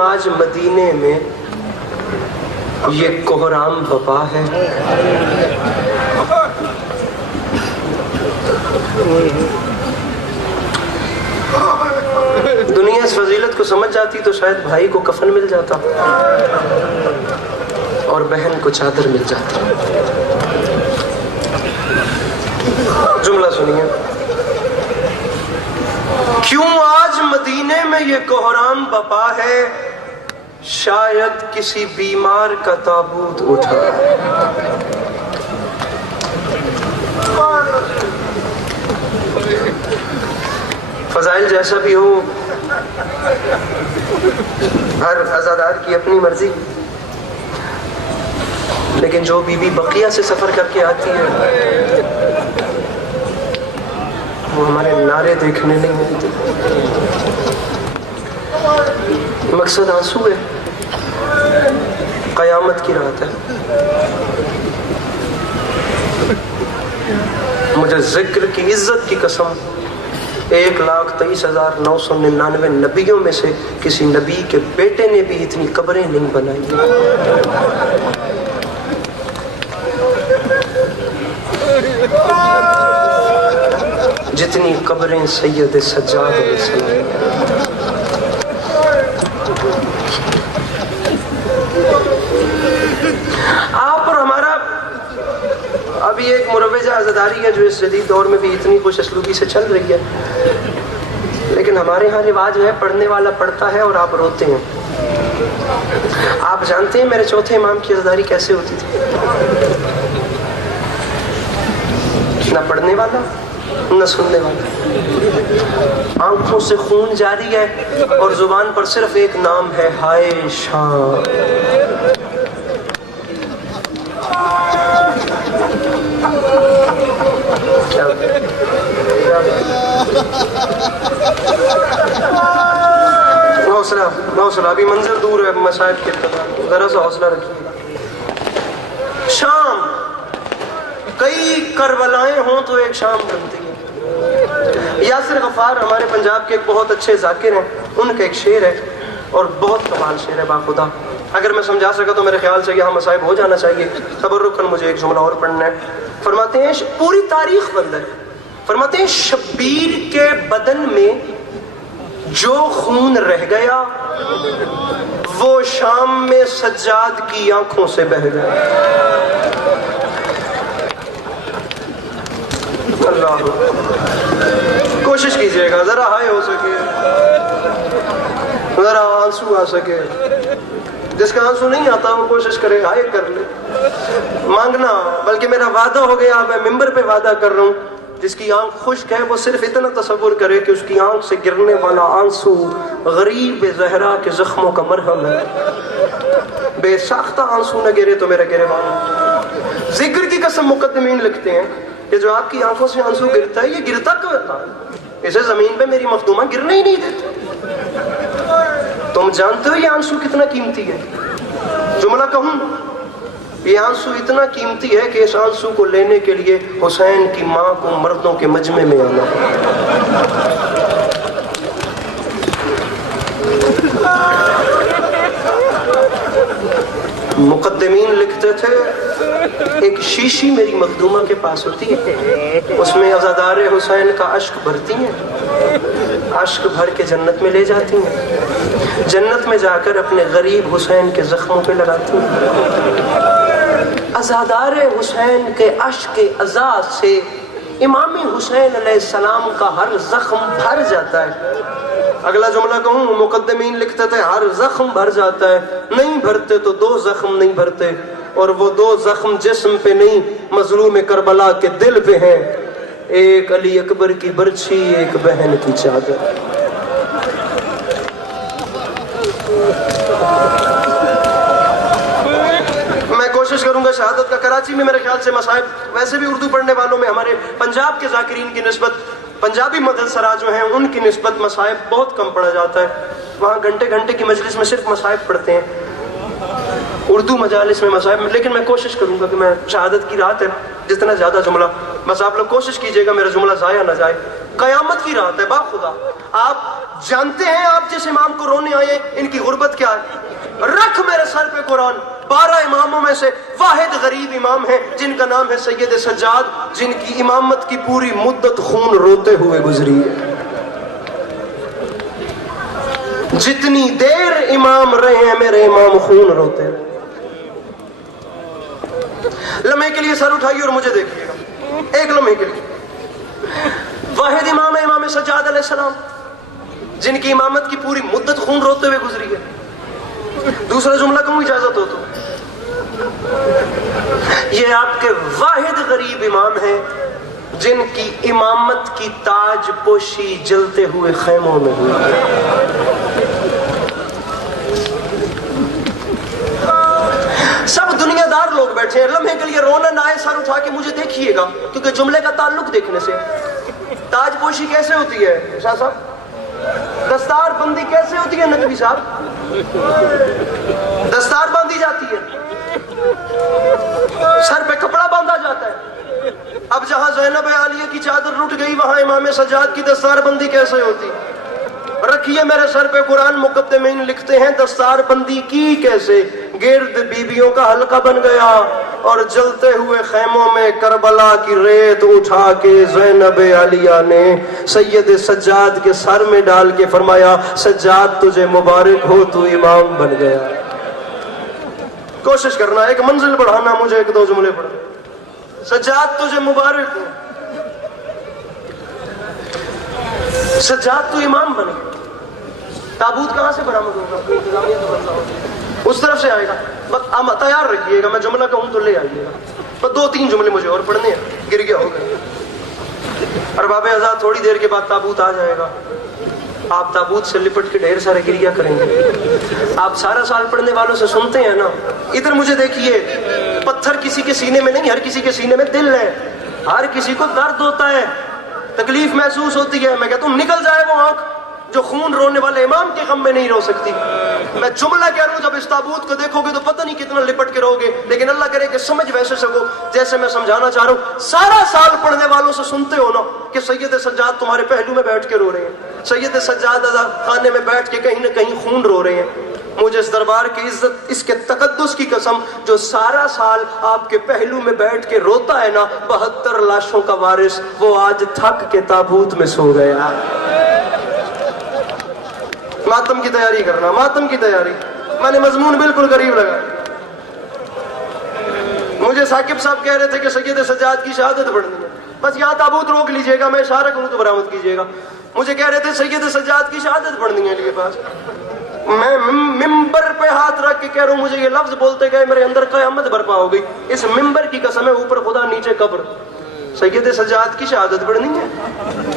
آج مدینے میں یہ کوہرام بپا ہے. دنیا اس فضیلت کو سمجھ جاتی تو شاید بھائی کو کفن مل جاتا اور بہن کو چادر مل جاتی. جملہ سنیے. کیوں آج مدینے میں یہ کوہرام بپا ہے, شاید کسی بیمار کا تابوت اٹھا. فضائل جیسا بھی ہو, ہر عزادار کی اپنی مرضی, لیکن جو بی بی بقیہ سے سفر کر کے آتی ہے وہ ہمارے نعرے دیکھنے نہیں ملتے. مقصد آنسو ہے, قیامت کی رات ہے. مجھے ذکر کی عزت کی قسم 1,23,999 نبیوں میں سے کسی نبی کے بیٹے نے بھی اتنی قبریں نہیں بنائی. جتنی قبریں سید سجاد علیہ السلام. آپ اور ہمارا ابھی ایک مروجہ عزاداری ہے جو اس جدید دور میں بھی اتنی خوش اسلوبی سے چل رہی ہے, لیکن ہمارے ہاں رواج ہے پڑھنے والا پڑھتا ہے اور آپ روتے ہیں. آپ جانتے ہیں میرے چوتھے امام کی عزاداری کیسے ہوتی تھی؟ نہ پڑھنے والا نہ سننے والا, آنکھوں سے خون جاری ہے اور زبان پر صرف ایک نام ہے, ہائے شام. حوصلہ ابھی منظر دور ہے مصائب کے اقتدار, ذرا سا حوصلہ رکھیے. شام, کئی کربلائیں ہوں تو ایک شام بنتی ہے. یاسر غفار ہمارے پنجاب کے ایک بہت اچھے ذاکر ہیں, ان کا ایک شعر ہے اور بہت کمال شعر ہے باخدا. اگر میں سمجھا سکا تو میرے خیال سے یہاں مصائب ہو جانا چاہیے. تبرکاً مجھے ایک جملہ اور پڑھنا ہے. فرماتے ہیں پوری تاریخ بدل ہے. فرماتے ہیں شبیر کے بدن میں جو خون رہ گیا وہ شام میں سجاد کی آنکھوں سے بہہ گیا. اللہ کوشش کیجئے گا ذرا ہائے ہو سکے, ذرا آنسو آ سکے. جس کا آنسو نہیں آتا وہ کوشش کرے ہائے کر لے. مانگنا بلکہ میرا وعدہ ہو گیا, میں ممبر پہ وعدہ کر رہا ہوں, جس کی آنکھ خشک ہے وہ صرف اتنا تصور کرے کہ اس کی آنکھ سے گرنے والا آنسو غریب زہرا کے زخموں کا مرہم ہے. بے ساختہ آنسو نہ گرے تو میرا گرے والا. ذکر کی قسم مقدمین لکھتے ہیں کہ جو آپ کی آنکھوں سے آنسو گرتا ہے یہ گرتا کیوں ہوتا ہے؟ اسے زمین پہ میری مخدومہ گرنے ہی نہیں دیتے. تم جانتے ہو یہ آنسو کتنا قیمتی ہے؟ جملہ کہوں, یہ آنسو اتنا قیمتی ہے کہ اس آنسو کو لینے کے لیے حسین کی ماں کو مردوں کے مجمع میں آنا ہے. مقدمین لکھتے تھے ایک شیشی میری مخدومہ کے پاس ہوتی ہے, اس میں عزادار حسین کا اشک بھرتی ہیں, اشک بھر کے جنت میں لے جاتی ہیں, جنت میں جا کر اپنے غریب حسین کے زخموں پہ لگاتی ہیں. عزادار حسین کے اشک عزا سے امام حسین علیہ السلام کا ہر زخم بھر جاتا ہے. اگلا جملہ کہوں, مقدمین لکھتے تھے ہر زخم بھر جاتا ہے, نہیں بھرتے تو 2 زخم نہیں بھرتے, اور وہ 2 زخم جسم پہ نہیں مظلوم کربلا کے دل پہ ہیں. ایک علی اکبر کی برچھی, ایک بہن کی چادر. میں کوشش کروں گا شہادت کا کراچی میں میرے خیال سے مصائب ویسے بھی اردو پڑھنے والوں میں ہمارے پنجاب کے ذاکرین کی نسبت پنجابی مدرسہ جو ہیں ان کی نسبت مصائب بہت کم پڑھا جاتا ہے. وہاں گھنٹے گھنٹے کی مجلس میں صرف مصائب پڑھتے ہیں اردو مجالس میں مصائب میں. لیکن میں کوشش کروں گا کہ میں شہادت کی رات ہے جتنا زیادہ جملہ بس آپ لوگ کوشش کیجئے گا میرا جملہ ضائع نہ جائے. قیامت کی رات ہے با خدا. آپ جانتے ہیں آپ جس امام کو رونے آئے ان کی غربت کیا ہے؟ رکھ میرے سر پہ قرآن. 12 اماموں میں سے واحد غریب امام ہے جن کا نام ہے سید سجاد, جن کی امامت کی پوری مدت خون روتے ہوئے گزری ہے. جتنی دیر امام رہے ہیں میرے امام خون روتے ہیں. لمحے کے لیے سر اٹھائیے اور مجھے دیکھیے گا ایک لمحے کے لیے. واحد امام ہے امام سجاد علیہ السلام جن کی امامت کی پوری مدت خون روتے ہوئے گزری ہے. دوسرا جملہ کہوں اجازت ہو تو, یہ آپ کے واحد غریب امام ہیں جن کی امامت کی تاج پوشی جلتے ہوئے خیموں میں ہوئی. سب دنیا دار لوگ بیٹھے ہیں. لمحے کے لیے رونا نہ آئے سر اٹھا کے مجھے دیکھیے گا کیونکہ جملے کا تعلق دیکھنے سے. تاج پوشی کیسے ہوتی ہے شاہ صاحب؟ دستار بندی کیسے ہوتی ہے نقوی صاحب؟ دستار باندھی جاتی ہے, سر پہ کپڑا باندھا جاتا ہے. اب جہاں زینب عالیہ کی چادر ٹوٹ گئی وہاں امام سجاد کی دستار بندی کیسے ہوتی؟ رکھیے میرے سر پہ قرآن مقدمین لکھتے ہیں دستار بندی کی کیسے. گرد بیبیوں کا حلقہ بن گیا اور جلتے ہوئے خیموں میں کربلا کی ریت اٹھا کے زینب عالیہ نے سید سجاد کے سر میں ڈال کے فرمایا سجاد تجھے مبارک ہو تو امام بن گیا. کوشش کرنا ایک منزل بڑھانا, مجھے ایک دو جملے پڑھا. سجاد تجھے مبارک ہو, سجاد تو امام بنے. تابوت کہاں سے برآمد ہوگا؟ اس طرف سے آئے گا. بس تیار رکھیے گا, میں جملہ کہوں تو لے آئیے گا. بس 2-3 جملے مجھے اور پڑھنے ہیں. گر گیا ہوگا ارباب آزاد تھوڑی دیر کے بعد تابوت آ جائے گا. آپ تابوت سے لپٹ کے ڈھیر سارے گریا کریں گے. آپ سارا سال پڑھنے والوں سے سنتے ہیں نا. ادھر مجھے دیکھیے, پتھر کسی کے سینے میں نہیں, ہر کسی کے سینے میں دل ہے. ہر کسی کو درد ہوتا ہے, تکلیف محسوس ہوتی ہے. میں کہتا ہوں نکل جائے وہ آنکھ جو خون رونے والے امام کے غم میں نہیں رو سکتی. میں جملہ کہہ رہا ہوں جب اس تابوت کو دیکھو گے تو پتہ نہیں کتنا لپٹ کے رہو گے, لیکن اللہ کرے کہ سمجھ ویسے سکو جیسے میں سمجھانا چاہ رہا ہوں. سارا سال پڑھنے والوں سے سنتے ہو نا کہ سید سجاد تمہارے پہلو میں بیٹھ کے رو رہے ہیں, سید سجاد خانے میں بیٹھ کے کہیں نہ کہیں خون رو رہے ہیں. مجھے اس دربار کی عزت, اس کے تقدس کی قسم, جو سارا سال آپ کے پہلو میں بیٹھ کے روتا ہے نا 72 لاشوں کا وارث, وہ آج تھک کے تابوت میں سو گیا. ماتم کی تیاری کرنا, ماتم کی تیاری. میں نے مضمون بالکل قریب لگا. مجھے ثاقب صاحب کہہ رہے تھے کہ سید سجاد کی شہادت پڑھنی ہے, بس یہاں تابوت روک لیجئے گا, میں اشارہ کروں تو برآمد کیجئے گا. مجھے کہہ رہے تھے سید سجاد کی شہادت پڑھنی ہے لیے پاس. میں ممبر پہ ہاتھ رکھ کے کہہ رہا ہوں, مجھے یہ لفظ بولتے گئے میرے اندر قیامت برپا ہو گئی. اس ممبر کی قسم ہے, اوپر خدا نیچے قبر, سید سجاد کی شہادت پڑھنی ہے.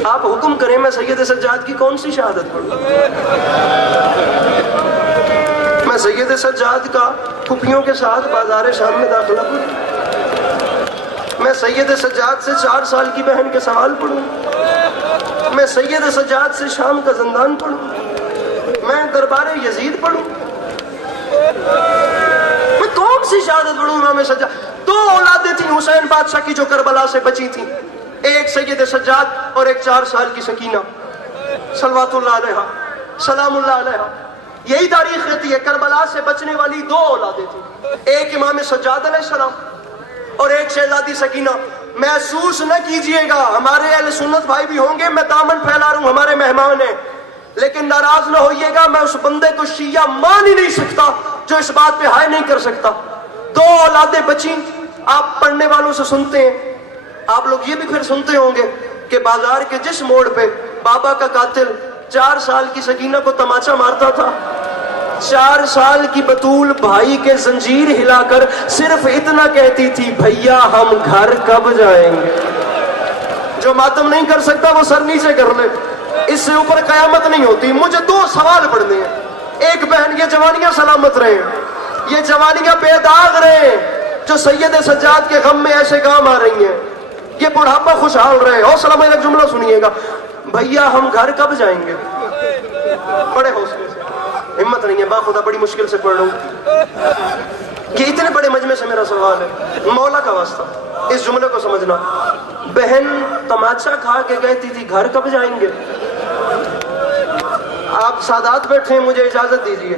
آپ حکم کریں میں سید سجاد کی کون سی شہادت پڑھوں؟ میں سید سجاد کا پھوپھیوں کے ساتھ بازار شام میں داخلہ پڑھوں؟ میں سید سجاد سے 4 سال کی بہن کے سوال پڑھوں؟ میں سید سجاد سے شام کا زندان پڑھوں؟ میں دربار یزید پڑھوں؟ میں کون سی شہادت پڑھوں؟ امام سجاد 2 اولادیں تھیں حسین بادشاہ کی جو کربلا سے بچی تھیں, ایک سید سجاد اور ایک 4 سال کی سکینہ صلوات اللہ علیہا سلام اللہ علیہا. یہی تاریخ رہتی ہے, کربلا سے بچنے والی 2 اولادیں تھیں, ایک امام سجاد علیہ السلام اور ایک شہزادی سکینہ. محسوس نہ کیجئے گا, ہمارے اہل سنت بھائی بھی ہوں گے, میں دامن پھیلا رہا ہوں, ہمارے مہمان ہیں, لیکن ناراض نہ ہوئیے گا. میں اس بندے کو شیعہ مان ہی نہیں سکتا جو اس بات پہ ہائے نہیں کر سکتا. 2 اولادیں بچیں. آپ پڑھنے والوں سے سنتے ہیں, آپ لوگ یہ بھی پھر سنتے ہوں گے کہ بازار کے جس موڑ پہ بابا کا قاتل 4 سال کی سکینہ کو تماچا مارتا تھا, 4 سال کی بطول بھائی کے زنجیر ہلا کر صرف اتنا کہتی تھی, بھیا ہم گھر کب جائیں گے. جو ماتم نہیں کر سکتا وہ سر نیچے کر لے, اس سے اوپر قیامت نہیں ہوتی. مجھے 2 سوال پڑھنے ہیں. ایک بہن, یہ جوانیاں سلامت رہیں, یہ جوانیاں بے داغ رہیں, جو سید سجاد کے غم میں ایسے کام آ رہی ہیں. یہ بڑھاپا خوشحال رہے. حوصلہ میں ایک جملہ سنیے گا, بھیا ہم گھر کب جائیں گے؟ بڑے حوصلے سے, ہمت نہیں ہے, باخدا بڑی مشکل سے پڑھ رہا ہوں. یہ اتنے بڑے مجمع سے میرا سوال ہے, مولا کا واسطہ اس جملے کو سمجھنا. بہن تماچا کھا کے کہتی تھی گھر کب جائیں گے؟ آپ سادات بیٹھے ہیں, مجھے اجازت دیجیے.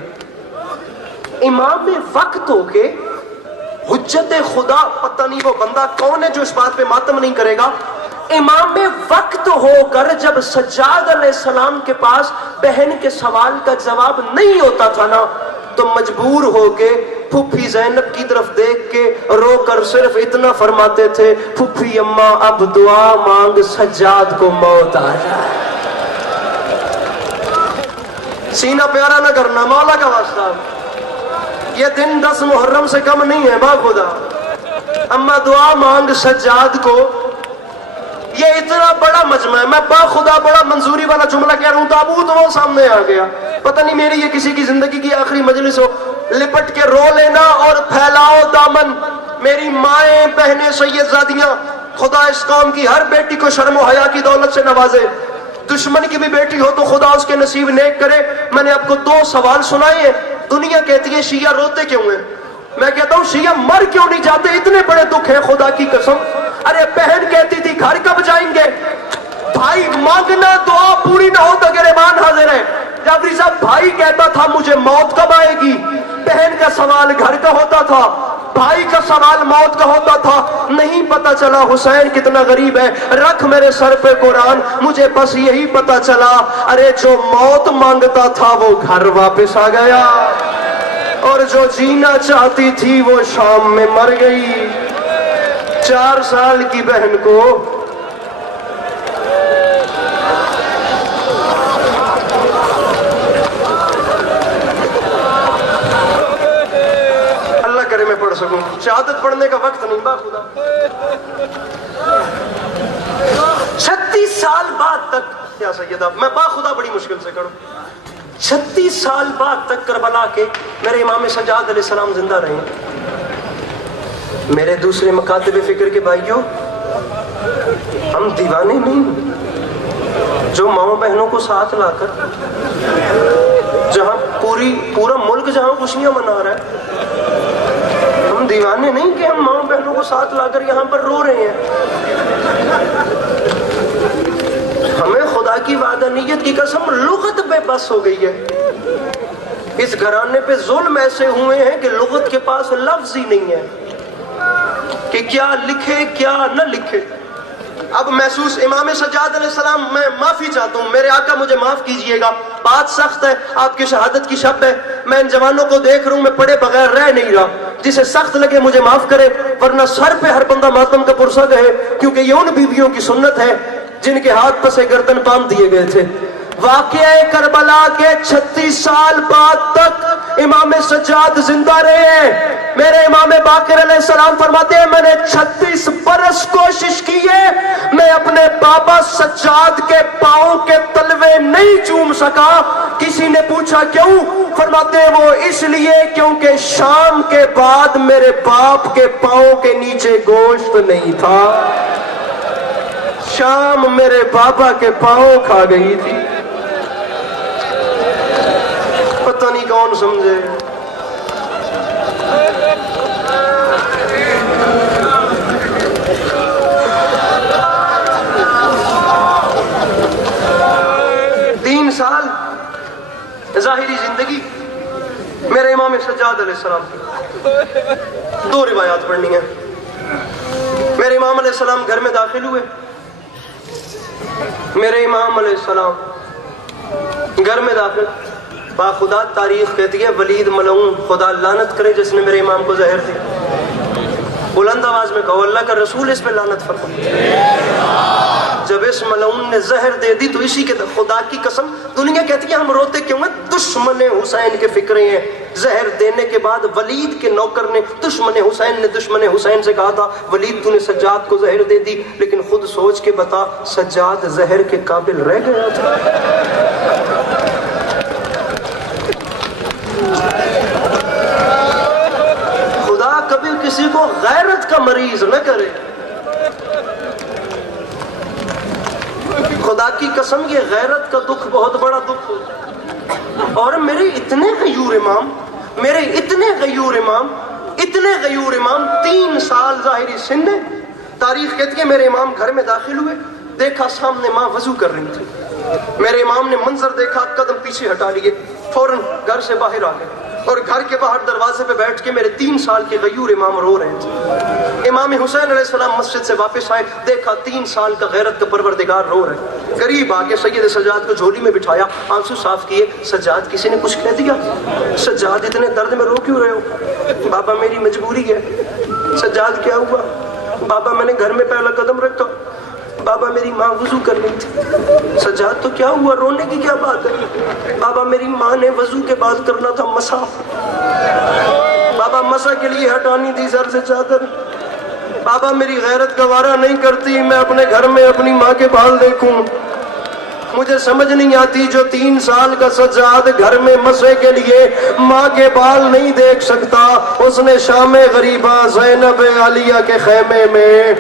امام وقت ہو کے حجت خدا, پتہ نہیں وہ بندہ کون ہے جو اس بات پہ ماتم نہیں کرے گا. امام وقت ہو کر جب سجاد علیہ السلام کے پاس بہن کے سوال کا جواب نہیں ہوتا تھا نا, تو مجبور ہو کے پھپھی زینب کی طرف دیکھ کے رو کر صرف اتنا فرماتے تھے, پھپھی اماں اب دعا مانگ سجاد کو موت آ جائے. سینہ پیارا نہ کرنا, مولا کا واسطہ. یہ دن 10 محرم سے کم نہیں ہے باخدا. اما دعا مانگ سجاد کو, یہ اتنا بڑا مجمع ہے. میں باخدا بڑا منظوری والا جملہ کہہ رہا ہوں, تابوت وہ سامنے آ گیا. پتہ نہیں میری یہ کسی کی زندگی کی آخری مجلس ہو. لپٹ کے رو لینا اور پھیلاؤ دامن. میری مائیں بہنیں سیدزادیاں, خدا اس قوم کی ہر بیٹی کو شرم و حیا کی دولت سے نوازے. دشمن کی بھی بیٹی ہو تو خدا اس کے نصیب نیک کرے. میں نے آپ کو 2 سوال سنائے ہیں. دنیا کہتی ہے شیعہ روتے کیوں ہیں؟ میں کہتا ہوں شیعہ مر کیوں نہیں جاتے؟ اتنے بڑے دکھ ہے خدا کی قسم. ارے بہن کہتی تھی گھر کب جائیں گے؟ بھائی مانگنا دعا پوری نہ ہو تو گریبان حاضر ہے. جعفری صاحب بھائی کہتا تھا مجھے موت کب آئے گی, بہن کا سوال گھر کا ہوتا تھا, بھائی کا سوال موت کا ہوتا تھا. نہیں پتا چلا حسین کتنا غریب ہے, رکھ میرے سر پہ قرآن, مجھے بس یہی پتا چلا ارے جو موت مانگتا تھا وہ گھر واپس آ گیا, اور جو جینا چاہتی تھی وہ شام میں مر گئی. 4 سال کی بہن کو میں پڑھ سکوں, شہادت پڑھنے کا وقت نہیں باخدا. 36 سال بعد تک یا سیدہ, میں باخدا بڑی مشکل سے کروں, 36 سال بعد تک کربلا کے میرے امام سجاد علیہ السلام زندہ رہے. میرے دوسرے مکاتب فکر کے بھائیوں, ہم دیوانے نہیں جو ماؤں بہنوں کو ساتھ لا کر, جہاں پورا ملک جہاں خوشیاں منا رہا ہے, ہم دیوانے نہیں کہ ہم ماں بہنوں کو ساتھ لا کر یہاں پر رو رہے ہیں. ہمیں خدا کی وحدانیت کی قسم لغت پہ بس ہو گئی ہے. اس گھرانے پہ ظلم ایسے ہوئے ہیں کہ لغت کے پاس لفظ ہی نہیں ہے کہ کیا لکھے کیا نہ لکھے. اب محسوس امام سجاد علیہ السلام, میں معافی چاہتا ہوں, میرے آقا مجھے معاف کیجئے گا, بات سخت ہے, آپ کی شہادت کی شب ہے. میں ان جوانوں کو دیکھ رہا ہوں, میں پڑھے بغیر رہ نہیں رہا. جسے سخت لگے مجھے معاف کرے, ورنہ سر پہ ہر بندہ ماتم کا پرسہ کہے, کیونکہ یہ ان بیویوں کی سنت ہے جن کے ہاتھ پسے گردن باندھ دیے گئے تھے. واقعہ کربلا کے 36 سال بعد تک امام سجاد زندہ رہے ہیں. میرے امام باقر علیہ السلام فرماتے ہیں میں نے 36 برس کوشش کی ہے, میں اپنے بابا سجاد کے پاؤں کے تلوے نہیں چوم سکا. کسی نے پوچھا کیوں؟ فرماتے ہیں وہ اس لیے کیونکہ شام کے بعد میرے باپ کے پاؤں کے نیچے گوشت نہیں تھا. شام میرے بابا کے پاؤں کھا گئی تھی. پتہ نہیں کون سمجھے. تین سال ظاہری زندگی میرے امام سجاد علیہ السلام کی 2 روایات پڑھنی ہیں. میرے امام علیہ السلام گھر میں داخل ہوئے. میرے امام علیہ السلام گھر میں داخل, باخدا تاریخ کہتی ہے ولید ملعون, خدا لعنت کرے جس نے میرے امام کو زہر دی. بلند آواز میں کہو اللہ کا رسول اس پہ لعنت فرمائے. جب اس ملعون نے زہر دے دی تو اسی کے خدا کی قسم دنیا کہتی ہے ہم روتے کیوں ہیں, دشمن حسین کے فکرے ہیں. زہر دینے کے بعد ولید کے نوکر نے دشمن حسین سے کہا تھا ولید تو نے سجاد کو زہر دے دی, لیکن خود سوچ کے بتا سجاد زہر کے قابل رہ گیا تھا. خدا کبھی کسی کو غیرت کا مریض نہ کرے. خدا کی قسم یہ غیرت کا دکھ بہت بڑا دکھ ہوتا ہے. اور میرے اتنے غیور امام 3 سال ظاہری سن ہے. تاریخ کہتی ہے میرے امام گھر میں داخل ہوئے, دیکھا سامنے ماں وضو کر رہی تھی. میرے امام نے منظر دیکھا, قدم پیچھے ہٹا لیے, فوراً گھر سے باہر آ گئے اور گھر کے باہر دروازے پہ بیٹھ کے میرے 3 سال کے غیور امام رو رہے تھے. امام حسین علیہ السلام مسجد سے واپس آئے, دیکھا 3 سال کا غیرت کا پروردگار رو رہے. قریب آ کے سید سجاد کو جھولی میں بٹھایا, آنسو صاف کیے. سجاد کسی نے کچھ کہہ دیا؟ سجاد اتنے درد میں رو کیوں رہے ہو؟ بابا میری مجبوری ہے. سجاد کیا ہوا؟ بابا میں نے گھر میں پہلا قدم رکھا, بابا میری ماں وضو کر رہی تھی. سجاد تو کیا ہوا, رونے کی کیا بات ہے؟ بابا میری ماں نے وضو کے بعد کرنا تھا مسا. بابا مسا کے لیے ہٹانی تھی سر سے چادر. بابا میری غیرت گوارا نہیں کرتی میں اپنے گھر میں اپنی ماں کے بال دیکھوں. مجھے سمجھ نہیں آتی جو 3 سال کا سجاد گھر میں مسے کے لیے ماں کے بال نہیں دیکھ سکتا, اس نے شام غریبہ زینب عالیہ کے خیمے میں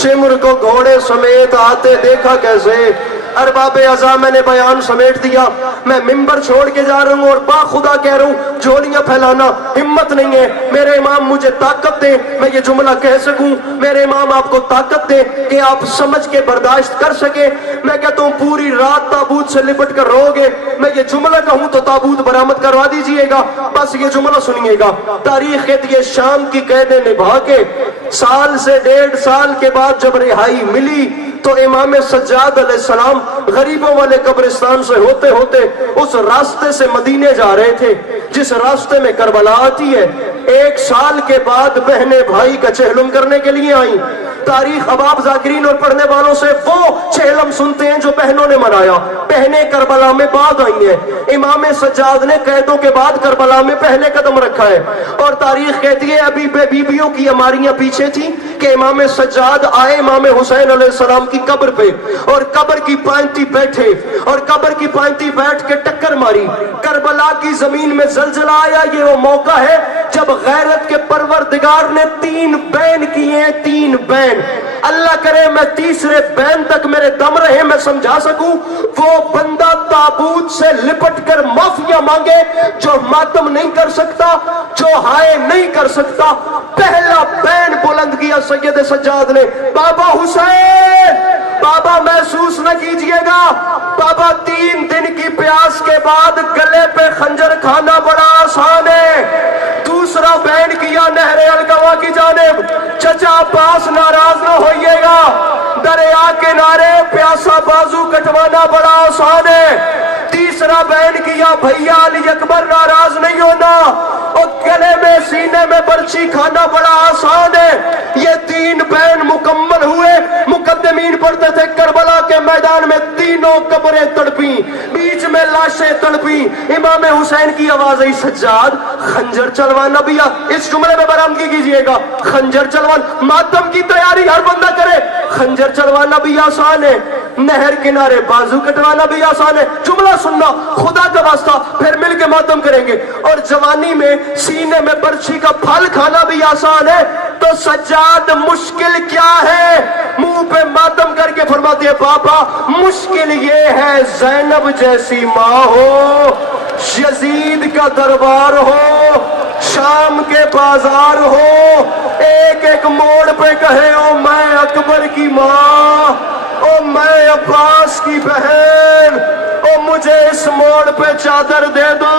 شمر کو گھوڑے سمیت آتے دیکھا کیسے؟ ارباب ازا میں نے بیان سمیٹ دیا, میں ممبر چھوڑ کے جا رہا ہوں اور با خدا کہہ رہا ہوں جھولیاں پھیلانا ہمت نہیں ہے. میرے امام مجھے طاقت دیں میں یہ جملہ کہہ سکوں. میرے امام آپ کو طاقت دیں کہ آپ سمجھ کے برداشت کر سکیں. میں کہتا ہوں پوری رات تابوت سے لپٹ کر رہو گے, میں یہ جملہ کہوں تو تابوت برآمد کروا دیجئے گا. بس یہ جملہ سنیے گا. تاریخ کہتی ہے شام کی قیدیں نبھا کے 1 سال سے 1.5 سال کے بعد جب رہائی ملی تو امام سجاد علیہ السلام غریبوں والے قبرستان سے ہوتے ہوتے اس راستے سے مدینے جا رہے تھے جس راستے میں کربلا آتی ہے. 1 سال کے بعد بہنیں بھائی کا چہلم کرنے کے لیے آئیں. تاریخ اب آپ ذاکرین اور پڑھنے والوں سے وہ چہلم سنتے ہیں جو بہنوں نے منایا. بہنیں کربلا میں بعد آئی ہیں. امام سجاد نے قیدوں کے بعد کربلا میں پہلے قدم رکھا ہے. اور تاریخ کہتی ہے ابھی بیبیوں کی اماریاں پیچھے تھیں کہ امام سجاد آئے امام حسین علیہ السلام کی قبر پہ اور قبر کی پائنتی بیٹھے اور قبر کی پائنتی بیٹھ کے ٹکر ماری. کربلا کی زمین میں زلزلہ آیا. یہ وہ موقع ہے جب غیرت کے پروردگار نے 3 بین کیے. 3 بین. اللہ کرے میں تیسرے بین تک میرے دم رہے میں سمجھا سکوں. وہ بندہ تابوت سے لپٹ کر معافیاں مانگے جو ماتم نہیں کر سکتا, جو ہائے نہیں کر سکتا. پہلا بین بلند کیا سید سجاد نے, بابا حسین. بابا محسوس نہ کیجئے گا, بابا 3 دن کی پیاس کے بعد گلے پہ خنجر کھانا بڑا آسان ہے. دوسرا بین کیا نہر الکوا کی جانب, چچا عباس ناراض نہ ہوئیے گا, دریا کنارے پیاسا بازو کٹوانا بڑا آسان ہے. تیسرا بین کیا بھیا علی اکبر ناراض نہیں ہونا, اور گلے میں سینے میں برچی کھانا بڑا آسان ہے. یہ 3 بین مکمل ہوئے. مقدمین پڑھتے تھے کربلا کے میدان میں تینوں قبریں تڑپیں, بیچ میں لاشیں تڑپیں. امام حسین کی آواز آئی سجاد خنجر چلوانا بھی. اس جملے میں برآمدگی کیجئے گا, خنجر چلوانا ماتم کی تیاری ہر بندہ کرے. خنجر چلوانا بھی آسان ہے, نہر کنارے بازو کٹوانا بھی آسان ہے. جملہ سننا خدا کا واسطہ, پھر مل کے ماتم کریں گے. اور جوانی میں سینے میں برچھی کا پھل کھانا بھی آسان ہے. تو سجاد مشکل کیا ہے؟ منہ پہ ماتم کر کے فرماتے ہیں بابا مشکل یہ ہے زینب جیسی ماں ہو, یزید کا دربار ہو, شام کے بازار ہو, ایک ایک موڑ پہ کہے او میں اکبر کی ماں, او میں عباس کی بہن, او مجھے اس موڑ پہ چادر دے دو.